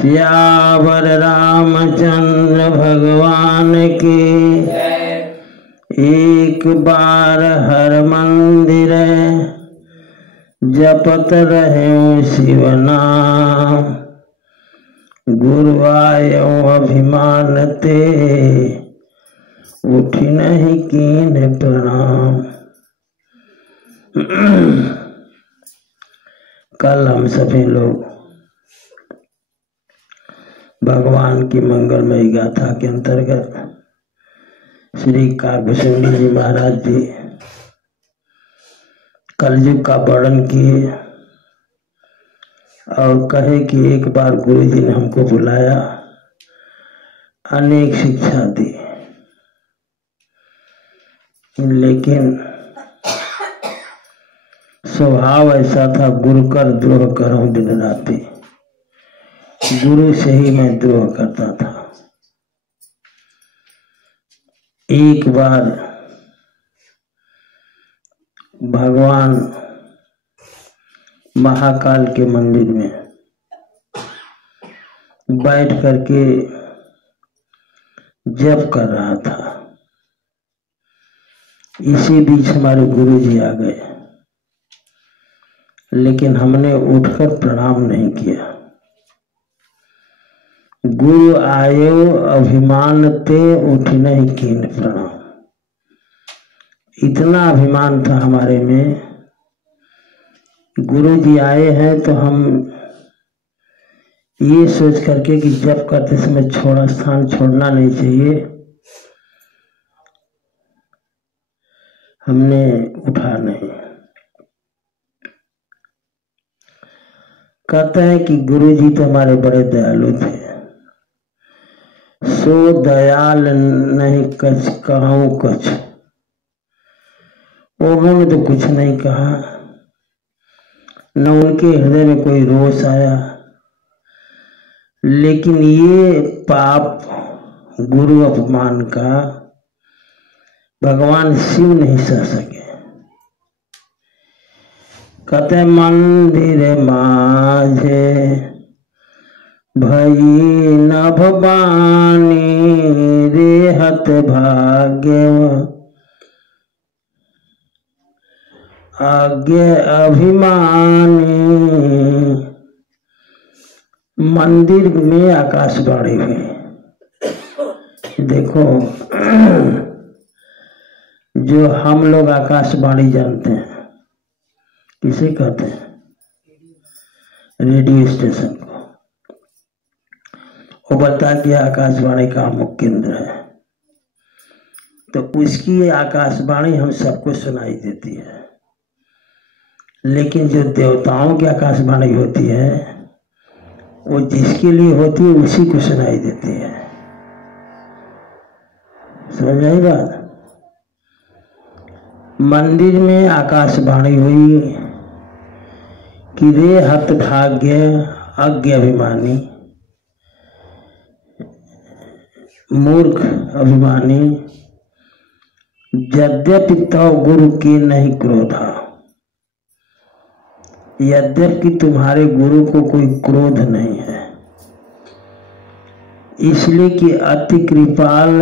सियावर रामचंद्र भगवान की। एक बार हर मंदिर जपत रहे शिव नाम। गुरु आयो अभिमान ते उठी नहीं कीन प्रणाम। कल हम सभी लोग भगवान की मंगलमयी गाथा के अंतर्गत श्री काकभूषण जी महाराज जी कलयुग का वर्णन किए और कहे कि एक बार गुरु जी ने हमको बुलाया, अनेक शिक्षा दी, लेकिन स्वभाव ऐसा था गुरु कर द्रोह करो दिन राति। गुरु से ही मैं द्रोह करता था। एक बार भगवान महाकाल के मंदिर में बैठ करके जप कर रहा था। इसी बीच हमारे गुरु जी आ गए, लेकिन हमने उठकर प्रणाम नहीं किया। गुरु आयो अभिमान ते उठ नहीं कीन प्रणाम। इतना अभिमान था हमारे में, गुरु जी आए हैं तो हम ये सोच करके कि जप करते समय स्थान छोड़ना नहीं चाहिए, हमने उठा नहीं। कहते हैं कि गुरु जी तो हमारे बड़े दयालु थे। सो दयाल नहीं कछ कहूं कछ, उन्होंने तो कुछ नहीं कहा, न उनके हृदय में कोई रोष आया। लेकिन ये पाप गुरु अपमान का भगवान शिव नहीं सह सके। कहते मंदिर माझे भई नभ बानी रेहत भाग्य आज्ञा अभिमानी। मंदिर में आकाशवाणी हुई। देखो जो हम लोग आकाशवाणी जानते हैं किसे कहते हैं? रेडियो स्टेशन को। वो बता कि आकाशवाणी का मुख्य केंद्र है, तो उसकी आकाशवाणी हम सबको सुनाई देती है। लेकिन जो देवताओं की आकाशवाणी होती है वो जिसके लिए होती है उसी को सुनाई देती है। समझ आई बात? मंदिर में आकाशवाणी हुई कि रे हत भाग्य अज्ञ अभिमानी, मूर्ख अभिमानी, यद्यपि तव गुरु के नहीं क्रोधा। यद्यपि तुम्हारे गुरु को कोई क्रोध नहीं है, इसलिए कि अति कृपाल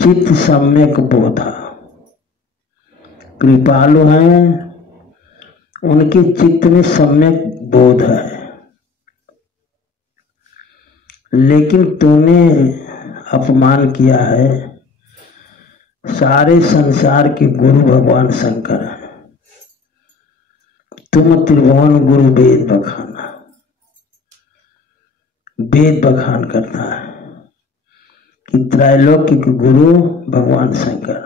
चित्त सम्यक बोधा। कृपालु हैं, उनके चित्त में सम्यक बोध है। लेकिन तूने अपमान किया है। सारे संसार के गुरु भगवान शंकर हैं, तुम त्रिभुवन गुरु वेद बखाना। वेद बखान करता है कि त्रैलोक्य के गुरु भगवान शंकर।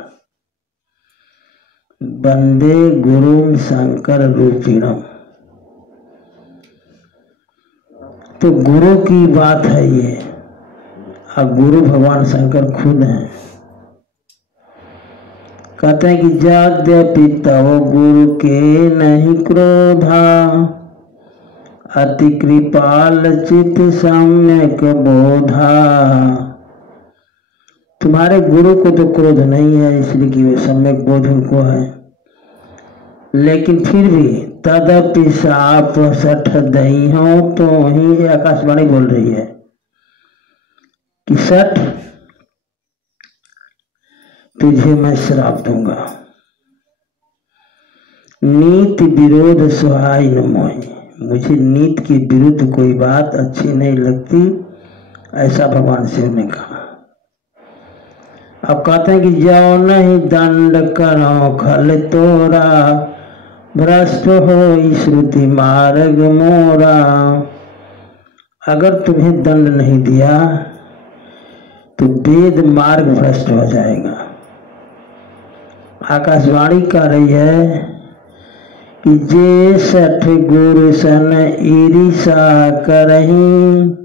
वंदे गुरु शंकर रूपिणम। तो गुरु की बात है ये, और गुरु भगवान शंकर खुद हैं। कहते हैं कि यद्यपि तव गुरु के नहीं क्रोधा, अति कृपाल चित सम्यक बोधा। तुम्हारे गुरु को तो क्रोध नहीं है, इसलिए कि वो सम्यक बोध उनको है। लेकिन फिर भी तदपि साप सठ दही हो तो ही आकाशवाणी बोल रही है कि सठ तुझे मैं श्राप दूंगा। नीति विरोध सुहाई न मोहि, मुझे नीति के विरुद्ध कोई बात अच्छी नहीं लगती, ऐसा भगवान शिव ने कहा। अब कहते हैं कि जो नहीं दंड करो खल तोरा, भ्रष्ट हो श्रुति मार्ग मोरा। अगर तुम्हें दंड नहीं दिया तो वेद मार्ग भ्रष्ट हो जाएगा। आकाशवाणी कर रही है कि जे सठ गुरु सन ईर्षा करही,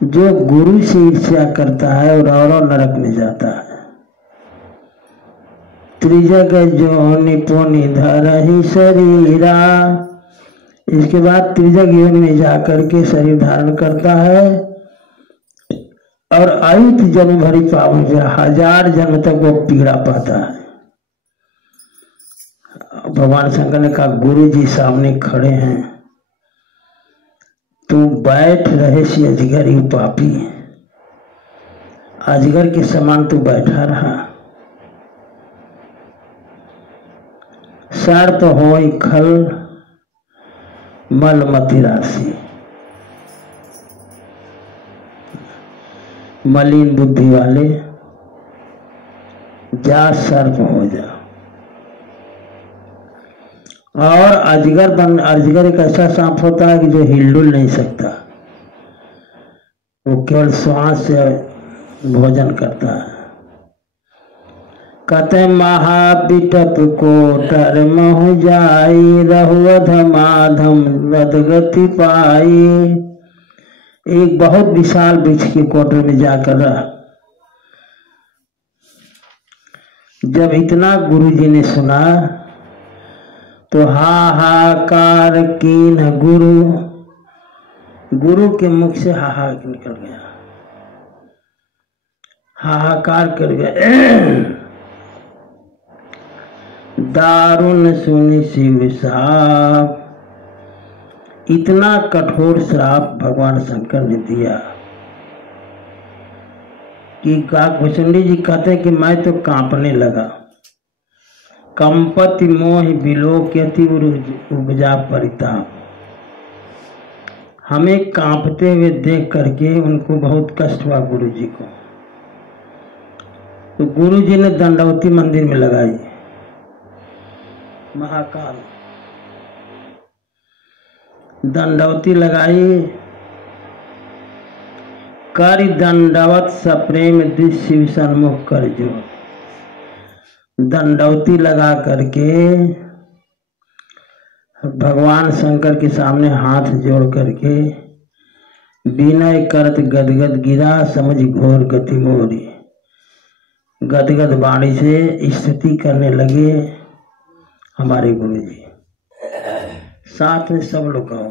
जो गुरु से ईर्ष्या करता है और नरक में जाता है। त्रिजग जो निपुण धरहि शरीरा, इसके बाद त्रिजग योनि में जाकर के शरीर धारण करता है और अयुत जन्म भरी पावन, 1000 जन्म तक वो पीड़ा पाता है। भगवान शंकर ने कहा गुरु जी सामने खड़े हैं, तू बैठ रहे सी अजगर यू पापी, अजगर के समान तू बैठा रहा। सर्प होई खल मलमति राशि, मलिन बुद्धि वाले जा सर्प हो जा। और अजगर एक ऐसा सांप होता है कि जो हिलडुल नहीं सकता, वो केवल श्वास से भोजन करता है। कहते महाबिटप कोटर मोह जाई, रहुअध माधम रदगति पाई। एक बहुत विशाल वृक्ष के कोटर में जाकर रहा। जब इतना गुरुजी ने सुना तो हाहाकार कीन गुरु के मुख से हाहा निकल गया, हाहाकार कर गया। दारुण सुनि शिव साप, इतना कठोर श्राप भगवान शंकर ने दिया कि काकभूषणी जी कहते कि मैं तो कांपने लगा। कंपति मोह विलोक्यति उपजा परिताप, हमें कांपते हुए देख करके उनको बहुत कष्ट हुआ गुरु जी को। तो गुरु जी ने दंडवती मंदिर में लगाई, महाकाल दंडवती लगाई। कर दंडवत सप्रेम शिव सन्मुख कर जो, दंडवती लगा करके भगवान शंकर के सामने हाथ जोड़ करके विनय करत गदगद गिरा, समझ घोर गति मोरी। गदगद वाणी से स्तुति करने लगे हमारे गुरु जी। साथ में सब लोग कहो,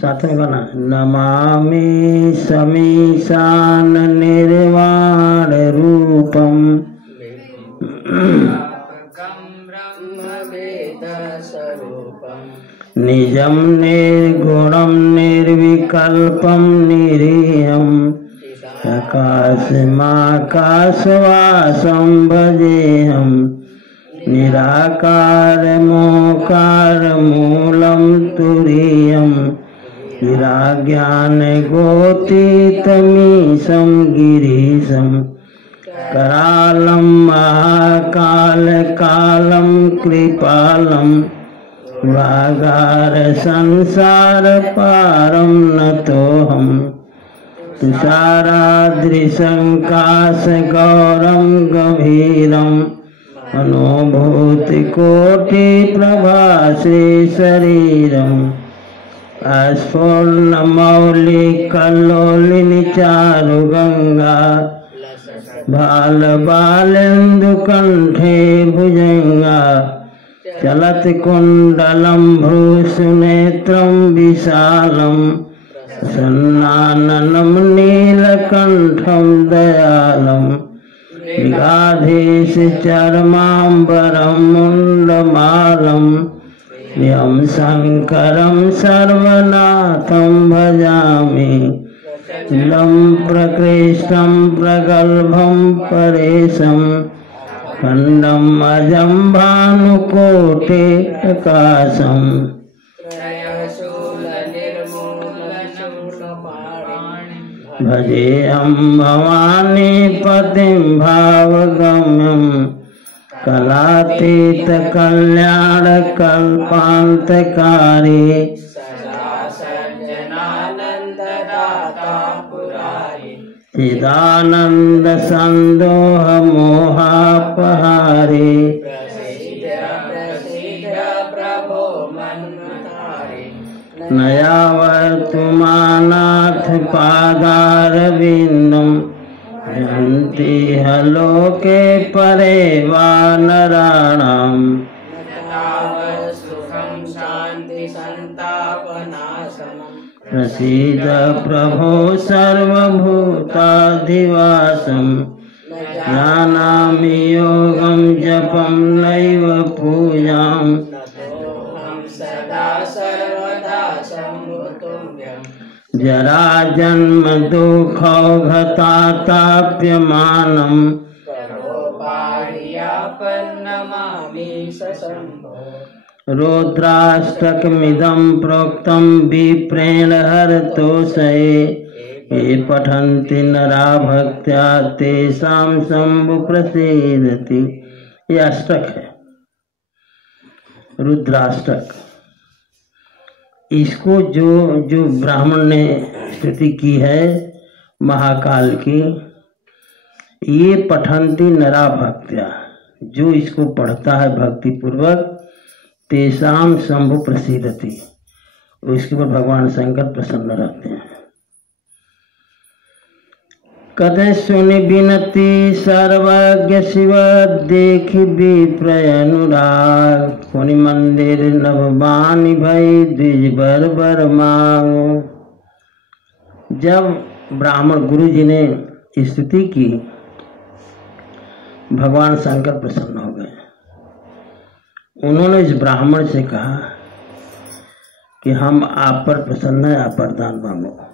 साथ में गाना। नमामि समीशान निर्वाण रूपम, निजम निर्गुणम निर्विकल्पम निरीहम, आकाशमाकाशवासं भजेहम, निराकार मोकार मूलम तुरीयम, निराज्ञान गोतीतमीशं गिरीशं, करालं महाकाल कालं कृपालं, वागार संसार पारं नतोऽहम्, तुषाराद्रिशंकाश गौरं गभीरम्, अनुभूति कोटि प्रभासे शरीरम्, अस्फुर्ण मौलि कल्लोलिनी चारु गंगा, बाल बालेन्दु कंठे भुजंगा, चलत कुंडलम भ्रूसुनेत्रम विशालम, सन्नाननम नीलकंठम दयालम, विगाधीश चर्मांबरम मुंडमालम यम शंकरम सर्वनाथं भजामि लं प्रकृष्टं प्रगल्भं परेशं खंडम अजं भानुकोटे प्रकाशम भजेऽहं भवानी पतिं भावगम्यं कलातीत कल्याण कल्पान्तकारी चिदानंद संदोह मोहापहारी नया वर्तमानाथ पादारविंदम यन्ति हलोके परे वानराणाम प्रसीद प्रभो सर्वभूताधिवासं जानामि योगं जपं नैव पूजां जरा जन्म दुःखौघताताप्यमानं रुद्राष्टकमिदं प्रोक्तं विप्रेण हरतोषये ये पठन्ति नरा भक्त्या तेषां शंभु प्रसीदति। ये अष्टक है, रुद्राष्टक। इसको जो ब्राह्मण ने स्तुति की है महाकाल की, ये पठन्ति नरा भक्त्या, जो इसको पढ़ता है भक्ति पूर्वक, तेषाम शंभु प्रसीदति, उसके ऊपर भगवान शंकर प्रसन्न रहते हैं। कदे सुनि बिनती सर्वज्ञ शिव देखि विप्रय अनुराग, पुनि मंदिर नवबानी भई द्विज बर बर मांगो। जब ब्राह्मण गुरु जी ने स्तुति की, भगवान शंकर प्रसन्न हो गए। उन्होंने इस ब्राह्मण से कहा कि हम आप पर प्रसन्न है, आप वरदान मांगो।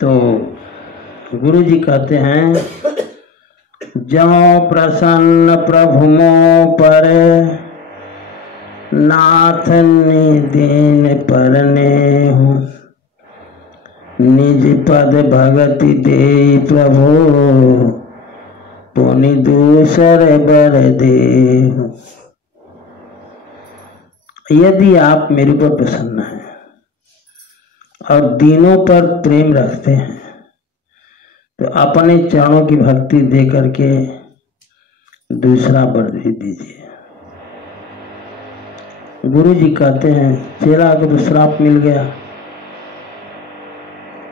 तो गुरु जी कहते हैं, जो प्रसन्न प्रभु मो पर नाथ निदीन परने हूँ, निज पद भगति दे प्रभु पुनि दूसर बर दे। यदि आप मेरे पर प्रसन्न हैं और दीनों पर प्रेम रखते हैं तो अपने चरणों की भक्ति दे करके दूसरा वर भी दीजिए। गुरु जी कहते हैं, चेला को तो श्राप मिल गया।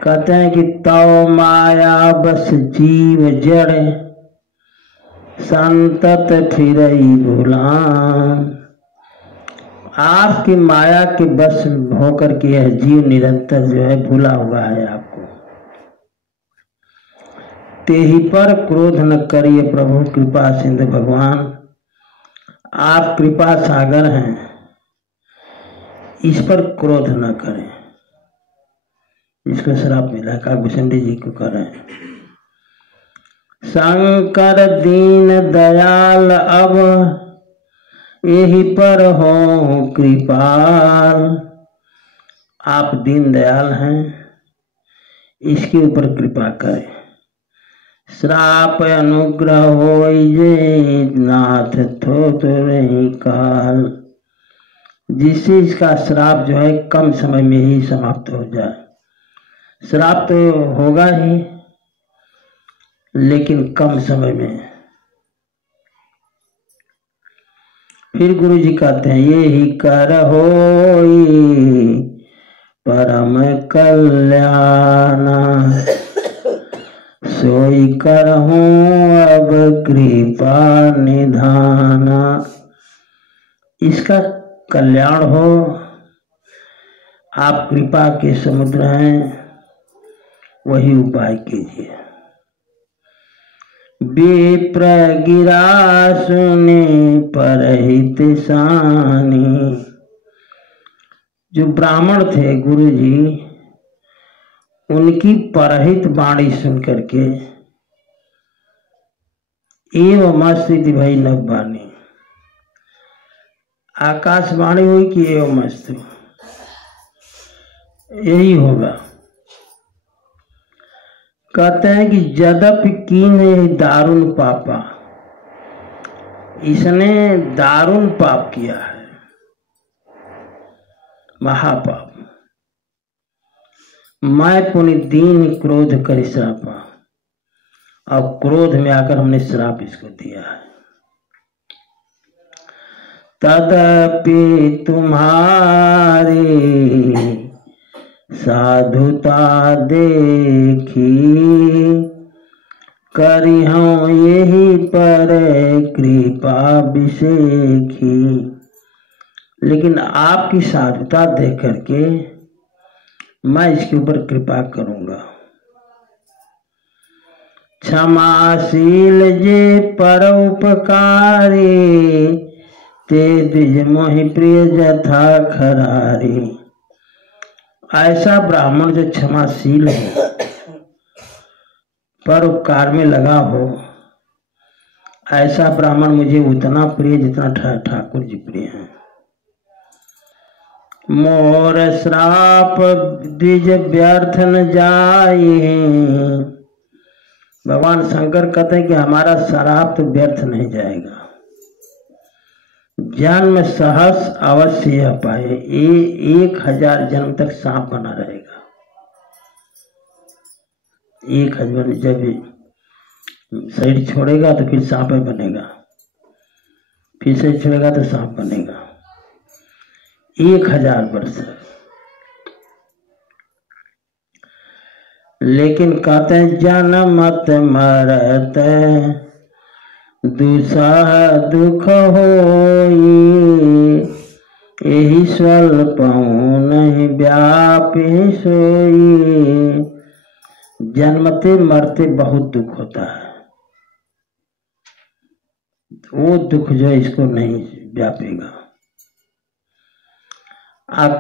कहते हैं कि तव माया बस जीव जड़ संतत फिरई भूलान। आपकी माया के बस होकर के यह जीव निरंतर जो है भूला हुआ है आपको। तेहि पर क्रोध न करिए प्रभु कृपा सिंधु भगवान। आप कृपा सागर हैं, इस पर क्रोध न करें। इसको श्राप मिला, काकभूषण जी को कर रहे हैं। शंकर दीन दयाल अब यही पर हो कृपाल। आप दीन दयाल हैं, इसके ऊपर कृपा करें। श्राप अनुग्रह होइजे नाथ थो तो रही काल। जिससे इसका श्राप जो है कम समय में ही समाप्त हो जाए। श्राप तो होगा ही, लेकिन कम समय में। फिर गुरु जी कहते हैं, ये ही कर होई परम कल्याणा, सोई करहूं अब कृपा निधाना। इसका कल्याण हो, आप कृपा के समुद्र हैं, वही उपाय कीजिए। विप्र गिरा सुने परहित सानी। जो ब्राह्मण थे गुरु जी, उनकी परहित वाणी सुन करके एवं मस्ति भाई नवानी, आकाशवाणी हुई कि एवं मस्त, यही होगा। कहते हैं कि यद्यपि कीन्हे दारुण पापा, इसने दारुण पाप किया है, महापाप। मैं पुनि दीन क्रोध कर श्रापा, अब क्रोध में आकर हमने श्राप इसको दिया है। तदपि तुम्हारी साधुता देखी, करी हूँ यही पर कृपा विशेखी। लेकिन आपकी साधुता देख करके मैं इसके ऊपर कृपा करूंगा। क्षमाशील जे परोपकारी, ते द्विज मोहि प्रिय जथा खरारी। ऐसा ब्राह्मण जो क्षमाशील हो, परोपकार में लगा हो, ऐसा ब्राह्मण मुझे उतना प्रिय जितना ठाकुर जी प्रिय हैं। मोर श्राप द्विज व्यर्थ न जाए। भगवान शंकर कहते हैं कि हमारा श्राप तो व्यर्थ नहीं जाएगा, जन्म सहस अवश्य यह पाए। 1000 जन्म तक सांप बना रहेगा। 1000 जब शरीर छोड़ेगा तो फिर सांप बनेगा, फिर शरीर छोड़ेगा तो सांप बनेगा। 1000 वर्ष। लेकिन कहते हैं जन्मत मरत दुसह दुख होई, यही स्वल्पहु नहीं व्यापी सोई। जन्मते मरते बहुत दुख होता है, वो दुख जो इसको नहीं व्यापेगा।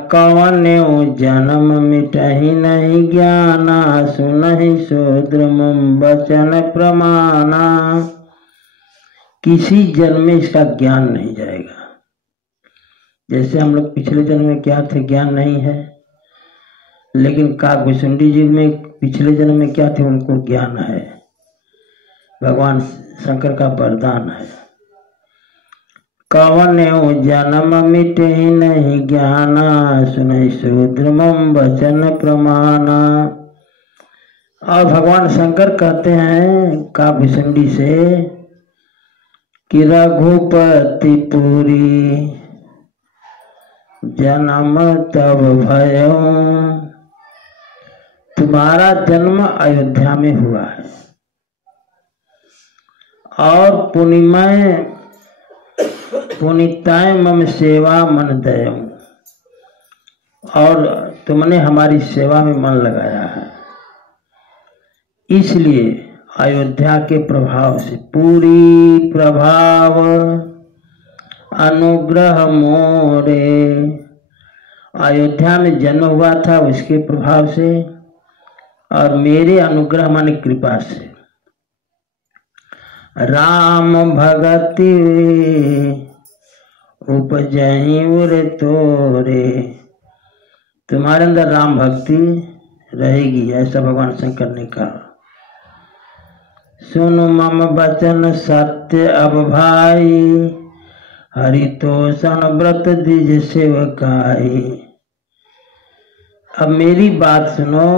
कवन्यो जन्म मिटहि नहीं ज्ञाना, सुनहि शूद्र मुम वचन प्रमाना। किसी जन्म में इसका ज्ञान नहीं जाएगा। जैसे हम लोग पिछले जन्म में क्या थे ज्ञान नहीं है, लेकिन काकभूषुंडी जी में पिछले जन्म में क्या थे उनको ज्ञान है। भगवान शंकर का वरदान है। कवन्यो जन्म मिटे नहीं ज्ञाना, सुनहि शूद्र मम वचन प्रमाना। और भगवान शंकर कहते हैं काकभूषुंडी से कि रघुपति पुरी जन्म तब भयो। तुम्हारा जन्म अयोध्या में हुआ है और पुनिताय मम सेवा मन दयऊ, और तुमने हमारी सेवा में मन लगाया है। इसलिए अयोध्या के प्रभाव से पूरी प्रभाव अनुग्रह मोरे, अयोध्या में जन्म हुआ था उसके प्रभाव से और मेरे अनुग्रह माने कृपा से। राम भगति उपजहि उर तोरे, तुम्हारे अंदर राम भक्ति रहेगी, ऐसा भगवान शंकर ने कहा। सुनो मम वचन सत्य अब भाई, हरितोषण व्रत द्विज सेवकाई। अब मेरी बात सुनो,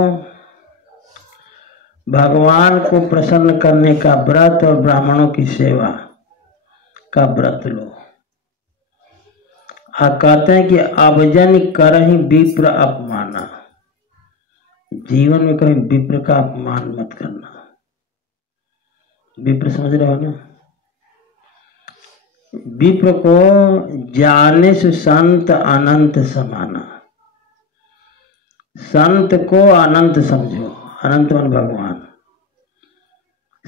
भगवान को प्रसन्न करने का व्रत और ब्राह्मणों की सेवा का व्रत लो। कहते हैं कि अवजन करहि विप्र अपमाना, जीवन में कभी विप्र का अपमान मत करना। विप्र समझ रहे हो ना? विप्र को जाने से संत अनंत समाना। संत को अनंत समझो, अनंत मन भगवान।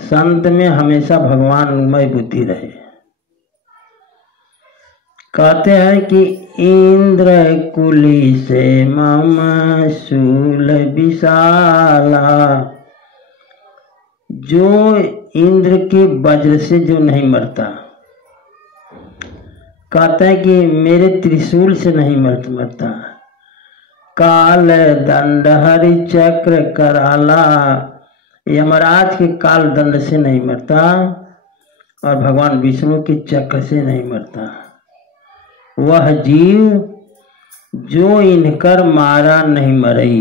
संत में हमेशा भगवानमय बुद्धि रहे। कहते हैं कि इंद्र कुली से मम शूल विशाला, जो इंद्र के वज्र से जो नहीं मरता, कहते हैं कि मेरे त्रिशूल से नहीं मरता। काल दंड हरि चक्र कराला, यमराज के काल दंड से नहीं मरता और भगवान विष्णु के चक्र से नहीं मरता। वह जीव जो इनकर मारा नहीं मरई।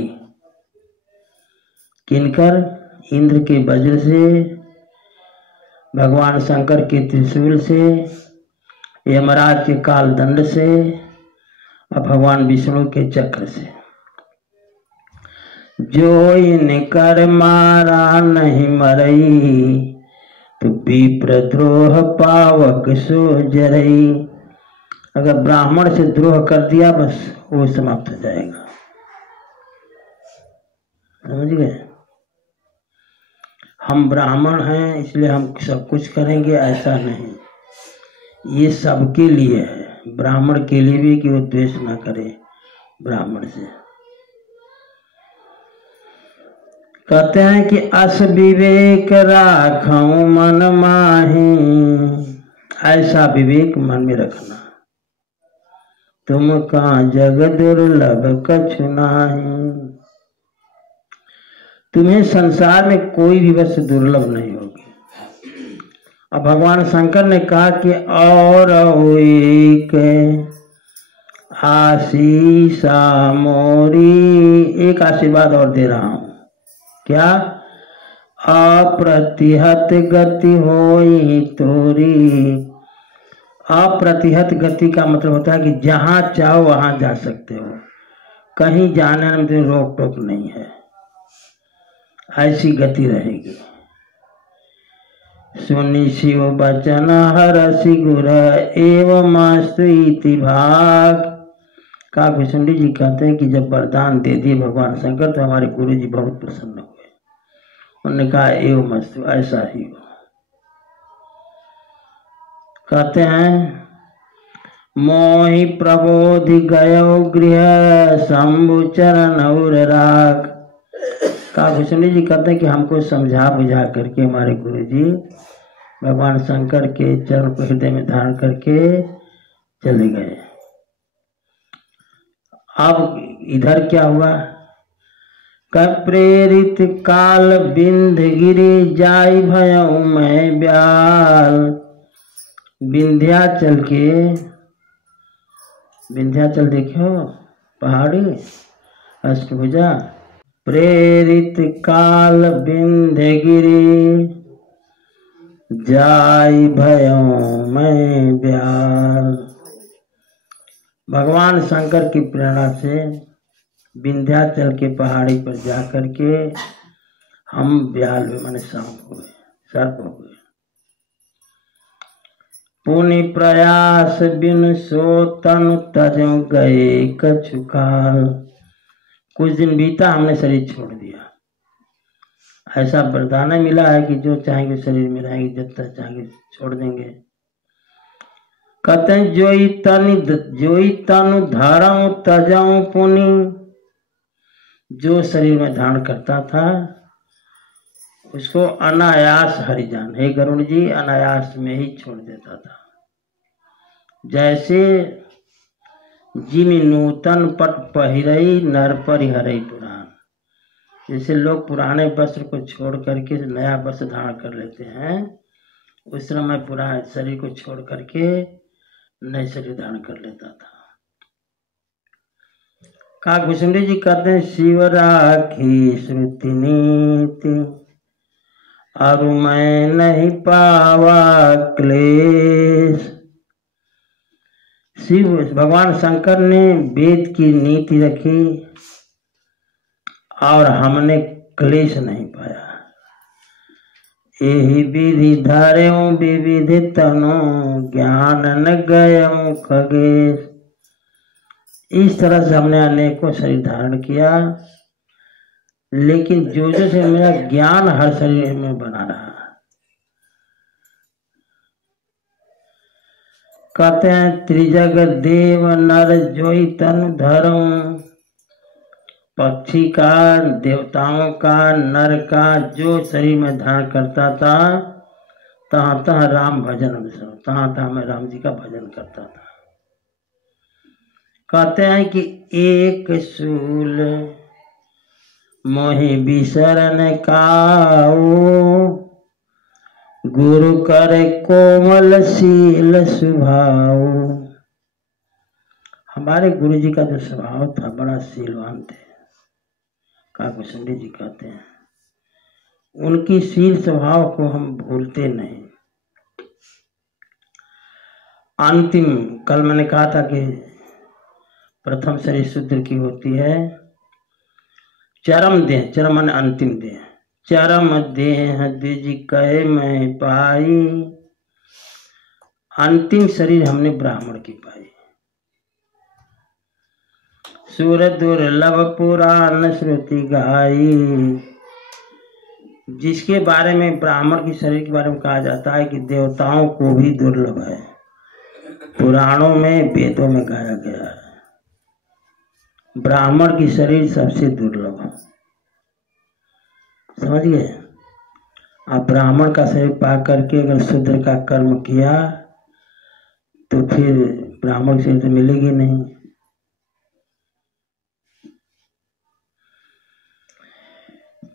किनकर? इंद्र के वज्र से, भगवान शंकर के त्रिशूल से, यमराज के काल दंड से और भगवान विष्णु के चक्र से। जो इनकर मारा नहीं मरई, तो विप्रद्रोह पावक सो जरई। अगर ब्राह्मण से द्रोह कर दिया बस वो समाप्त हो जाएगा। समझ गए? हम ब्राह्मण हैं इसलिए हम सब कुछ करेंगे, ऐसा नहीं। ये सबके लिए है, ब्राह्मण के लिए भी, कि वो द्वेष ना करे ब्राह्मण से। कहते हैं कि अस विवेक राखऊं मन माही, ऐसा विवेक मन में रखना। तुम का जग दुर्लभ कछु नाही, तुम्हें संसार में कोई भी वस्तु दुर्लभ नहीं होगी। अब भगवान शंकर ने कहा कि और एक आशीषा मोरी, एक आशीर्वाद और दे रहा हूं। क्या? अप्रतिहत गति होई तोरी। अप्रतिहत गति का मतलब होता है कि जहां चाहो वहां जा सकते हो, कहीं जाने में तो रोक टोक नहीं है, ऐसी गति रहेगी। सुनि शिव बचन हरसि गुर एवं मास्तुति भाग। का भुसुंडी जी कहते हैं कि जब वरदान दे दिए भगवान शंकर तो हमारे गुरु जी बहुत प्रसन्न हुए। उन्होंने कहा एवं मस्तु, ऐसा ही हो। कहते हैं मोहि प्रबोधि गयो गृह शंभु चरण और राग। का भूषणी जी कहते हैं कि हमको समझा बुझा करके हमारे गुरु जी भगवान शंकर के चरण को हृदय में धारण करके चले गए। अब इधर क्या हुआ? प्रेरित काल बिंध गिरी जाई भयऊ मैं ब्याल। विंध्याचल के, विंध्याचल देखो पहाड़ी अष्टभुजा, प्रेरित काल बिंध्य गिरी जाई भयऊ मैं ब्याल। भगवान शंकर की प्रेरणा से विंध्याचल के पहाड़ी पर जाकर के हम ब्याल में माने सांप हुए, सर्प हो गए। पुनि प्रयास बिन सो तन तजो गए कछु काल। कुछ दिन बीता, हमने शरीर छोड़ दिया। ऐसा वरदान मिला है कि जो चाहेंगे शरीर में रहेंगे, जब तक चाहेंगे छोड़ देंगे। कहते हैं जोई तनु धाराऊं तजाऊं पुनि। जो शरीर में धारण करता था उसको अनायास हरिजान, हे गरुण जी, अनायास में ही छोड़ देता था। जैसे जिमि नूतन पट पहिरई नर परिहरई पुराण। जैसे लोग पुराने वस्त्र को छोड़ करके नया वस्त्र धारण कर लेते हैं, उस समय मैं पुराने शरीर को छोड़ करके नए शरीर धारण कर लेता था। का घुसुंडी जी कहते हैं शिव राखी श्रुति नीति, और मैं नहीं पावा क्लेश। शिव भगवान शंकर ने वेद की नीति रखी और हमने क्लेश नहीं पाया। यही विधि धार्यों विविधि तनो ज्ञान न गयो खगेश। इस तरह से हमने अनेकों शरीर धारण किया, लेकिन जो से मेरा ज्ञान हर शरीर में बना रहा। कहते हैं त्रिजग देव नर जोई तन धर्म, पक्षी का, देवताओं का, नर का जो शरीर में धारण करता था, तहाँ तहाँ राम भजन, तहाँ तहाँ मैं राम जी का भजन करता था। कहते हैं कि एक सूल मोहि बिसरन काऊ, गुरु करे कोमल शील स्वभाव। हमारे गुरु जी का जो स्वभाव था बड़ा शीलवान थे, काकुशंडी जी कहते हैं। उनकी शील स्वभाव को हम भूलते नहीं। अंतिम, कल मैंने कहा था कि प्रथम शरीर शूद्र की होती है, चरम देह, चरम माने अंतिम देह, चरम देह द्विज कहे मैं पाई, अंतिम शरीर हमने ब्राह्मण की पाई। सुर दुर्लभ पुराण श्रुति गाई, जिसके बारे में, ब्राह्मण की शरीर के बारे में कहा जाता है कि देवताओं को भी दुर्लभ है, पुराणों में वेदों में गाया गया है। ब्राह्मण की शरीर सबसे दुर्लभ है, समझ गए। आप ब्राह्मण का शरीर पा करके अगर शूद्र का कर्म किया तो फिर ब्राह्मण की शरीर तो मिलेगी नहीं।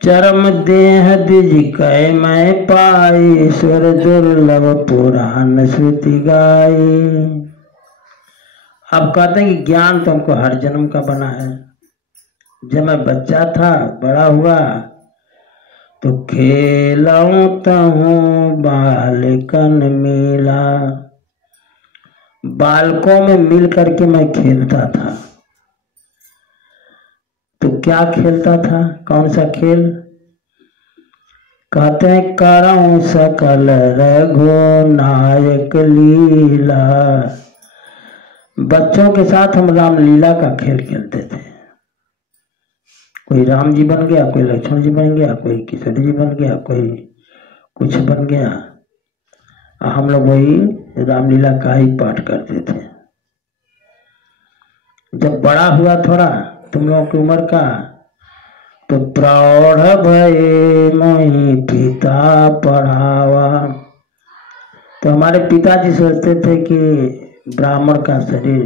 चरम देह द्विज कहे मैं पाई, स्वर दुर्लभ पुराण श्रुति गाई। अब कहते हैं कि ज्ञान तो हमको हर जन्म का बना है। जब मैं बच्चा था, बड़ा हुआ तो खेलऊं तहूँ बालकन मिला, बालकों में मिल करके मैं खेलता था। तो क्या खेलता था, कौन सा खेल? कहते हैं करऊं सकल रघु नायक लीला। बच्चों के साथ हम रामलीला का खेल खेलते थे। कोई राम जी बन गया, कोई लक्ष्मण जी बन गया, कोई किशोर जी बन गया, कोई कुछ बन गया। हम लोग वही रामलीला का ही पाठ करते थे। जब बड़ा हुआ थोड़ा, तुम लोगों की उम्र का, तो प्रौढ़ भये मोहि पिता पढ़ावा। तो हमारे पिताजी सोचते थे कि ब्राह्मण का शरीर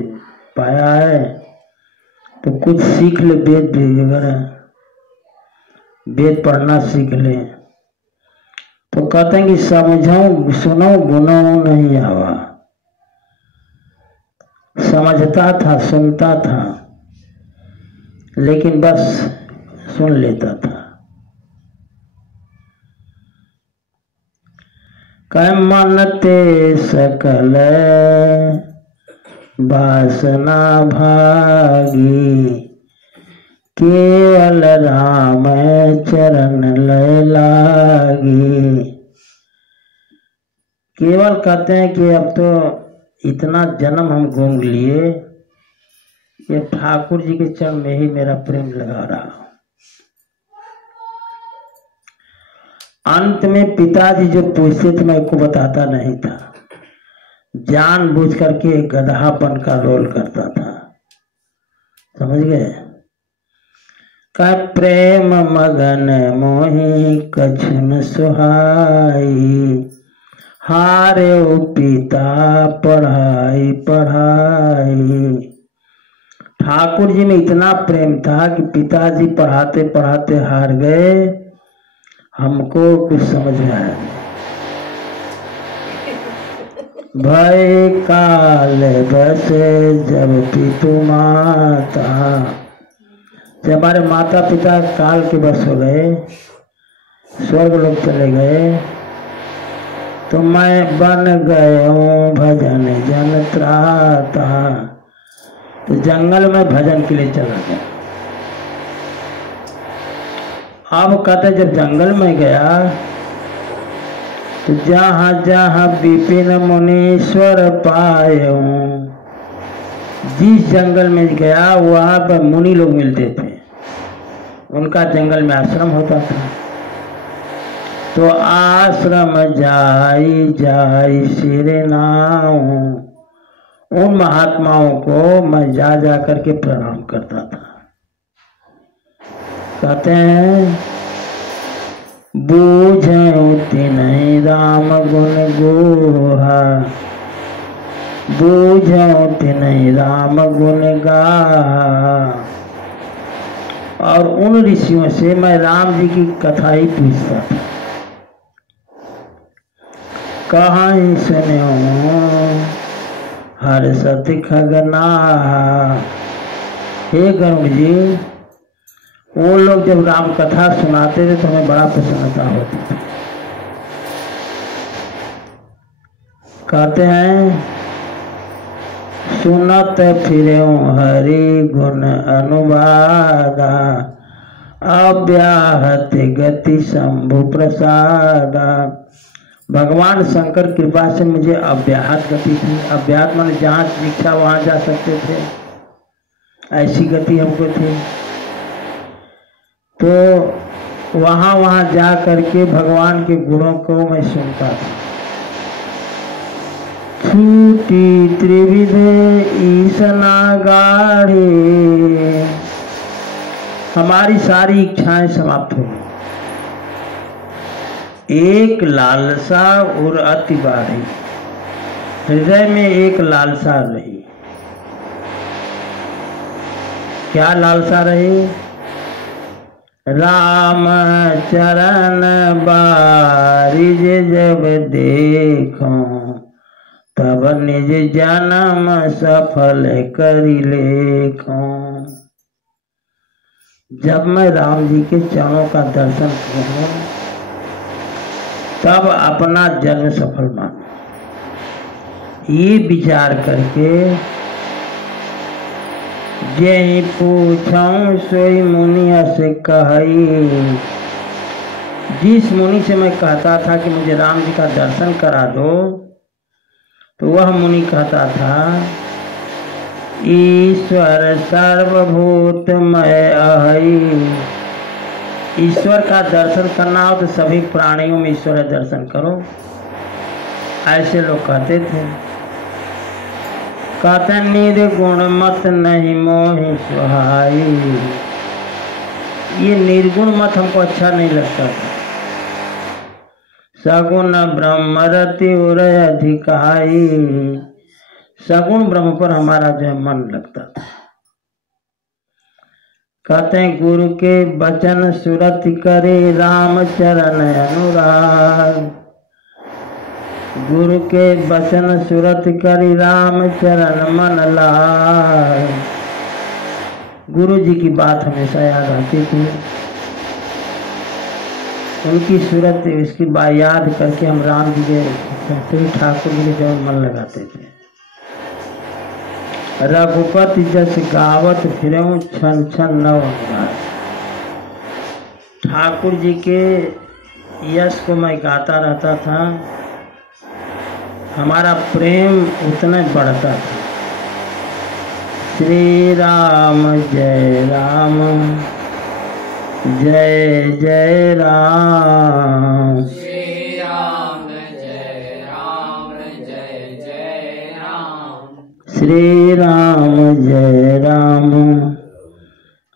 पाया है तो कुछ सीख ले, वेद वगैरह, वेद पढ़ना सीख ले। तो कहते हैं कि समझो सुनो गुनो नहीं आवा। समझता था, सुनता था, लेकिन बस सुन लेता था। कह मन ते सकल वासना भागी, केवल राम चरण लय लागी। केवल कहते हैं कि अब तो इतना जन्म हम घूम लिए, ये ठाकुर जी के चरण में ही मेरा प्रेम लगा रहा। अंत में पिताजी जो पूछते थे मैं को बताता नहीं था, जानबूझ करके गधापन का रोल करता था, समझ गए। का प्रेम मगन मोहि कछु न सुहाई, हारे ओ पिता पढ़ाई पढ़ाई। ठाकुर जी में इतना प्रेम था कि पिताजी पढ़ाते पढ़ाते हार गए, हमको कुछ समझ में आया। भय काल बसे जब पितु माता, जब हमारे माता पिता काल के बस हो गए, स्वर्ग लोग चले गए, तो मैं बन गयो भजन जन त्राता। तो जंगल में भजन के लिए चला गया। अब कहते जब जंगल में गया तो जहाँ जहाँ विपिन मुनीश्वर पायो, जिस जंगल में गया वहाँ पर मुनि लोग मिलते थे, उनका जंगल में आश्रम होता था। तो आश्रम जाई जाई सिर नाऊ, उन महात्माओं को मैं जा जा करके प्रणाम करता था। कहते हैं बूझे नहीं राम गुण गोहा, बूझे नहीं राम गुण गा। और उन ऋषियों से मैं राम जी की कथा ही पूछता था। कहाँ सुने हर सत्य खगना। हे गरुड़ जी, वो लोग जब राम कथा सुनाते थे तो हमें बड़ा प्रसन्नता होती थी। कहते हैं सुनत फिरे हरि गुण अनुवादा, अव्याहत गति शंभु प्रसादा। भगवान शंकर कृपा से मुझे अव्याहत गति थी। अव्याहत माने जहाँ इच्छा वहाँ जा सकते थे, ऐसी गति हमको थी। तो वहाँ वहाँ जा करके भगवान के गुणों को मैं सुनता था। छूटी त्रिविध ईसना गाढ़े, हमारी सारी इच्छाएं समाप्त हो गई। एक लालसा और अति बाढ़ी, हृदय में एक लालसा रही। क्या लालसा रही? राम चरण बारिज जब देखो, तब निज जन्म सफल करि लेखो। जब मैं राम जी के चरणों का दर्शन करूं तब अपना जन्म सफल मानूं। ये विचार करके जे पूछूं सोई मुनि से कही। जिस मुनि से मैं कहता था कि मुझे राम जी का दर्शन करा दो, तो वह मुनि कहता था ईश्वर सर्वभूतमय अहई। ईश्वर का दर्शन करना हो तो सभी प्राणियों में ईश्वर का दर्शन करो, ऐसे लोग कहते थे। कहते निर्गुण मत नहीं मोहि सुहाई। ये निर्गुण मत हमको अच्छा नहीं लगता था। सगुण ब्रह्म रति उरय अधिकाई। सगुण ब्रह्म पर हमारा जो है मन लगता था। कहते हैं गुरु के वचन सुरति करे राम चरण अनुराग। गुरु के वचन सुरति करी राम चरण मन लाग। गुरु जी की बात हमेशा याद आती थी। उनकी सूरत इसकी बात याद करके हम राम जी के ठाकुर जी के जो मन लगाते थे। रघुपति जस गावत फिरऊं छन छन नव। ठाकुर जी के यश को मैं गाता रहता था, हमारा प्रेम उतना बढ़ता था। श्री राम जय राम जय जय राम। श्री राम जय राम जय जय राम। श्री राम जय राम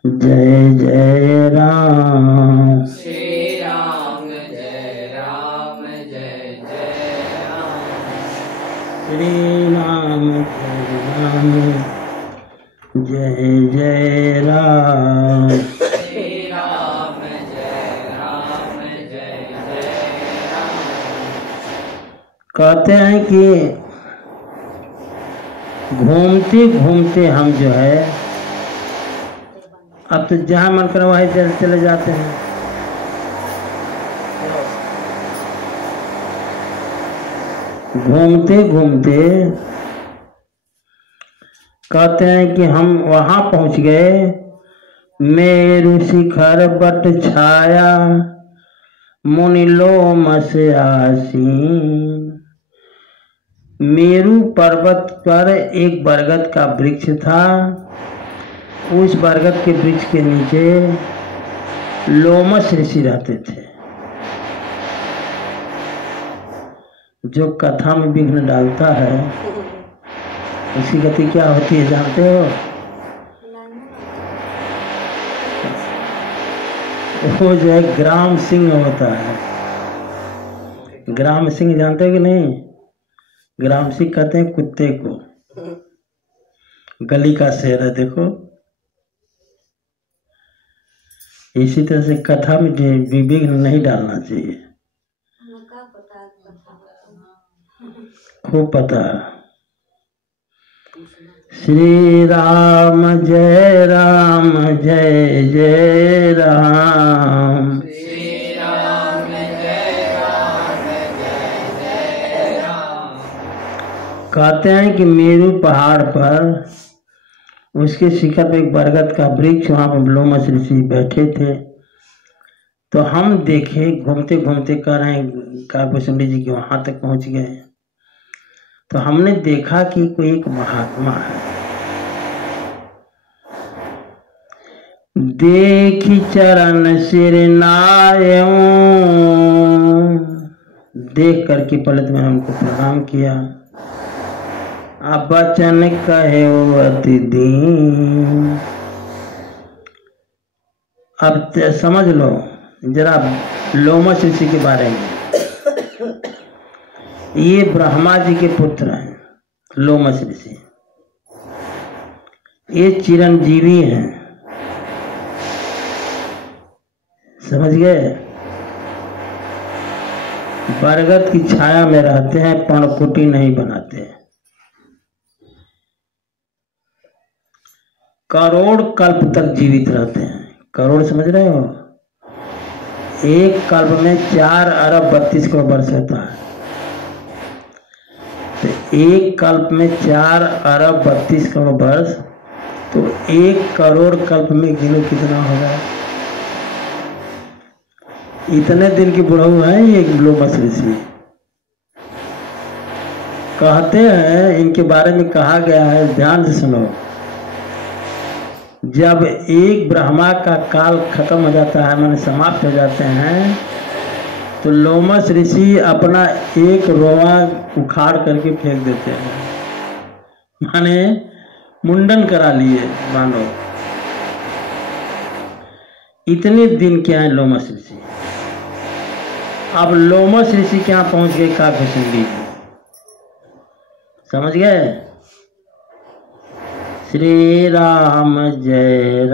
जय जय राम। श्री राम जय राम जय जय राम। श्री राम जय राम जय जय राम। श्री राम जय राम जय जय राम। कहते हैं कि घूमते घूमते हम जो है अब तो जहाँ मन करे वहीं चले जाते हैं। घूमते घूमते कहते हैं कि हम वहाँ पहुँच गए। मेरु शिखर बट छाया मुनि लोम से आसीन। मेरु पर्वत पर एक बरगद का वृक्ष था। उस बरगद के वृक्ष के नीचे लोमस ऋषि रहते थे, जो कथा में विघ्न डालता है। उसकी गति क्या होती है जानते हो? वो जो है ग्राम सिंह होता है। ग्राम सिंह जानते हो कि नहीं? ग्राम सिंह कहते हैं कुत्ते को, गली का शेर है। देखो इसी तरह से कथा में विवेक नहीं डालना चाहिए। खूब पता। श्री राम जय जय राम। श्री राम जय राम। कहते हैं कि मेरू पहाड़ पर उसके शिखर पर एक बरगद का वृक्ष, वहां पर लोमस ऋषि बैठे थे। तो हम देखे घूमते घूमते कर रहे हैं काकभूषण जी के वहां तक पहुंच गए। तो हमने देखा कि कोई एक महात्मा है। देखी चरण सिर नायऊं, देख करके पहले तो मैंने उनको प्रणाम किया। अब वचन कहे अति दीन। अब समझ लो जरा लोमस ऋषि के बारे में। ये ब्रह्मा जी के पुत्र हैं लोमस ऋषि। ये चिरंजीवी हैं, समझ गए? बरगद की छाया में रहते हैं, पर्णकुटी नहीं बनाते। करोड़ कल्प तक जीवित रहते हैं। करोड़ समझ रहे हो? एक कल्प में 4 अरब 32 करोड़ वर्ष होता है। तो एक कल्प में 4 अरब 32 करोड़ वर्ष, तो 1 करोड़ कल्प में गिनो कितना होगा। इतने दिन की बुढ़ऊ है ये लोमस ऋषि। कहते हैं इनके बारे में कहा गया है, ध्यान से सुनो। जब एक ब्रह्मा का काल खत्म हो जाता है, माने समाप्त हो जाते हैं, तो लोमस ऋषि अपना एक रोआ उखाड़ करके फेंक देते हैं, माने मुंडन करा लिए मानो। इतने दिन क्या है लोमस ऋषि। अब लोमस ऋषि के यहाँ पहुंच गए काकभूषण जी, समझ गए? श्री राम जय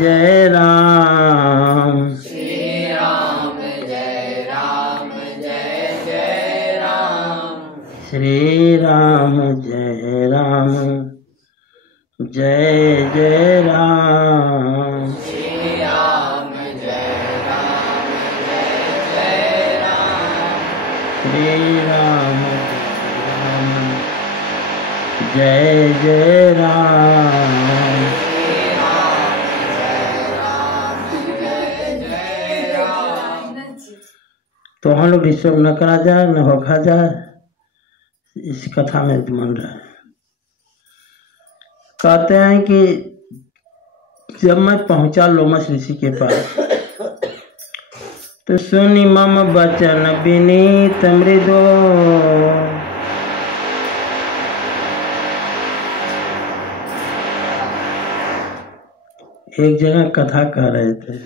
जय राम। श्री राम जय जय राम। श्री राम जय जय राम। श्री राम जय जय राम। श्री राम जय जय राम। तो हम लोग डिस्टर्ब न करा जाए, न होखा जाए, इस कथा में मन रहे। कहते हैं कि जब मैं पहुंचा लोमस ऋषि के पास, तो सुनी मम बचन विनीत मृदो। एक जगह कथा कह रहे थे,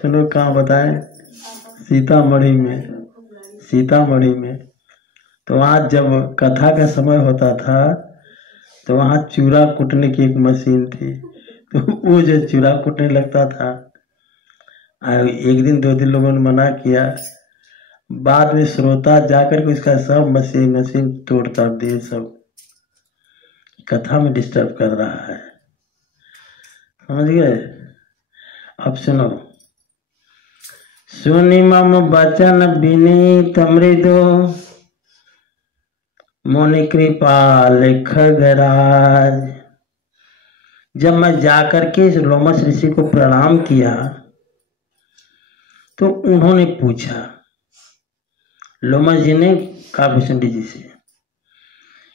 चलो कहाँ बताएं, सीतामढ़ी में। तो वहाँ जब कथा का समय होता था, तो वहाँ चूड़ा कूटने की एक मशीन थी। तो वो जो चूड़ा कूटने लगता था, एक दिन 2 दिन लोगों ने मना किया, बाद में श्रोता जाकर के उसका सब मशीन तोड़ता दिए। सब कथा में डिस्टर्ब कर रहा है, समझ गए? अब सुनो। सुनि मम बचन विनीत मृदु, मुनि कृपाल खगराज। जब मैं जाकर के लोमस ऋषि को प्रणाम किया, तो उन्होंने पूछा, लोमस जी ने काकभूषण जी से,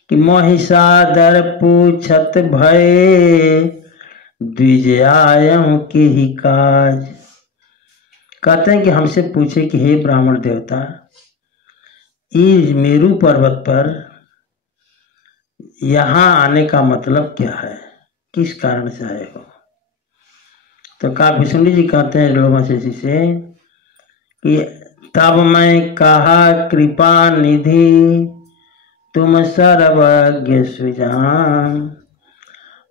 कि महिषादर पूछत भय, द्विज आयम के ही काज। कहते हैं कि हमसे पूछे कि हे ब्राह्मण देवता, इस मेरू पर्वत पर यहाँ आने का मतलब क्या है, किस कारण से आए हो। तो काव्यसुंडी जी कहते हैं लोमस ऋषि से कि तब मैं कहा कृपा निधि तुम सर्वज्ञ सुजान।